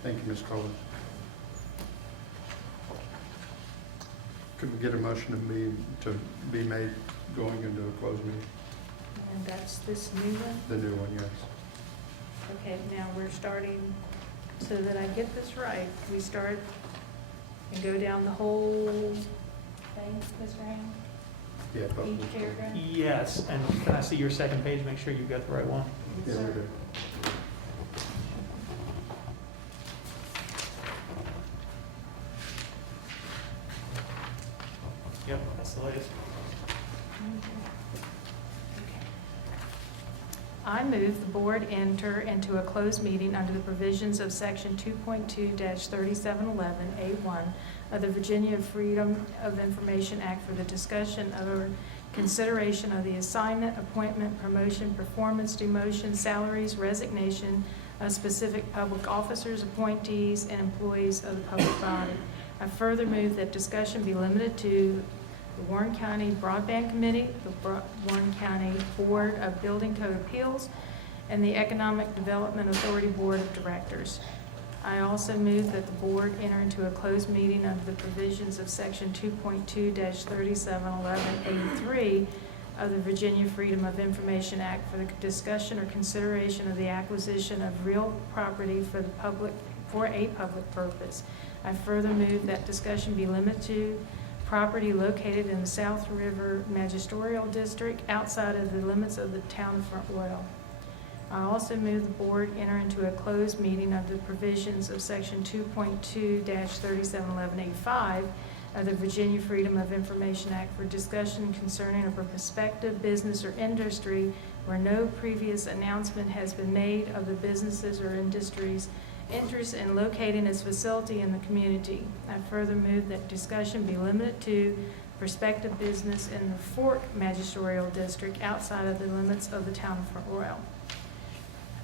Thank you, Ms. Kohler. Could we get a motion to be made going into a closed meeting? And that's this new one. The new one, yes. Okay, now we're starting, so that I get this right, we start and go down the whole thing, Mr. Ham? Yeah, but Each paragraph? Yes, and can I see your second page, make sure you've got the right one? yeah, we do. Yep, that's the latest. I move the board enter into a closed meeting under the provisions of Section 2.2-3711A1 of the Virginia Freedom of Information Act for the discussion of or consideration of the assignment, appointment, promotion, performance, demotion, salaries, resignation of specific public officers, appointees, and employees of the public body. I further move that discussion be limited to the Warren County Broadband Committee, the Warren County Board of Building Code Appeals, and the Economic Development Authority Board of Directors. I also move that the board enter into a closed meeting under the provisions of Section 2.2-3711A3 of the Virginia Freedom of Information Act for the discussion or consideration of the acquisition of real property for a public purpose. I further move that discussion be limited to property located in the South River Magisterial District outside of the limits of the town of Front Royal. I also move the board enter into a closed meeting under the provisions of Section 2.2-3711A5 of the Virginia Freedom of Information Act for discussion concerning a prospective business or industry where no previous announcement has been made of the businesses or industries' interest in locating its facility in the community. I further move that discussion be limited to prospective business in the Fort Magisterial District outside of the limits of the town of Front Royal.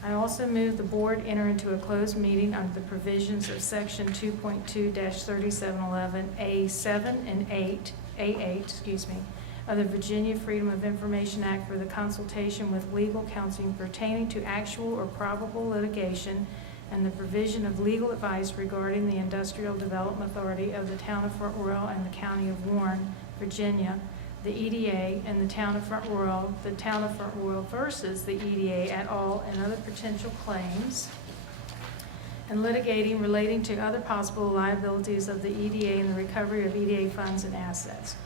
I also move the board enter into a closed meeting under the provisions of Section 2.2-3711A7 and A8 of the Virginia Freedom of Information Act for the consultation with legal counsel pertaining to actual or probable litigation and the provision of legal advice regarding the Industrial Development Authority of the Town of Front Royal and the County of Warren, Virginia, the EDA and the Town of Front Royal versus the EDA et al. And other potential claims, and litigating relating to other possible liabilities of the EDA and the recovery of EDA funds and assets.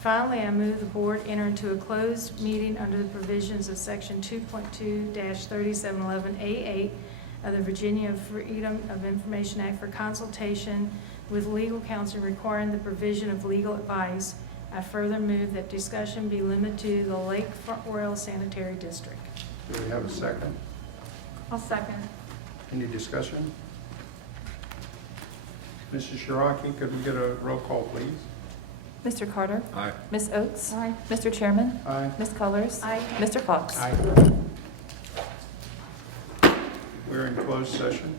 Finally, I move the board enter into a closed meeting under the provisions of Section 2.2-3711A8 of the Virginia Freedom of Information Act for consultation with legal counsel requiring the provision of legal advice. I further move that discussion be limited to the Lake Front Royal Sanitary District. Do we have a second? I'll second. Any discussion? Mrs. Shiraki, could we get a roll call, please? Mr. Carter? Aye. Ms. Oates? Aye. Mr. Chairman? Aye. Ms. Cullors? Aye. Mr. Fox? We're in closed session.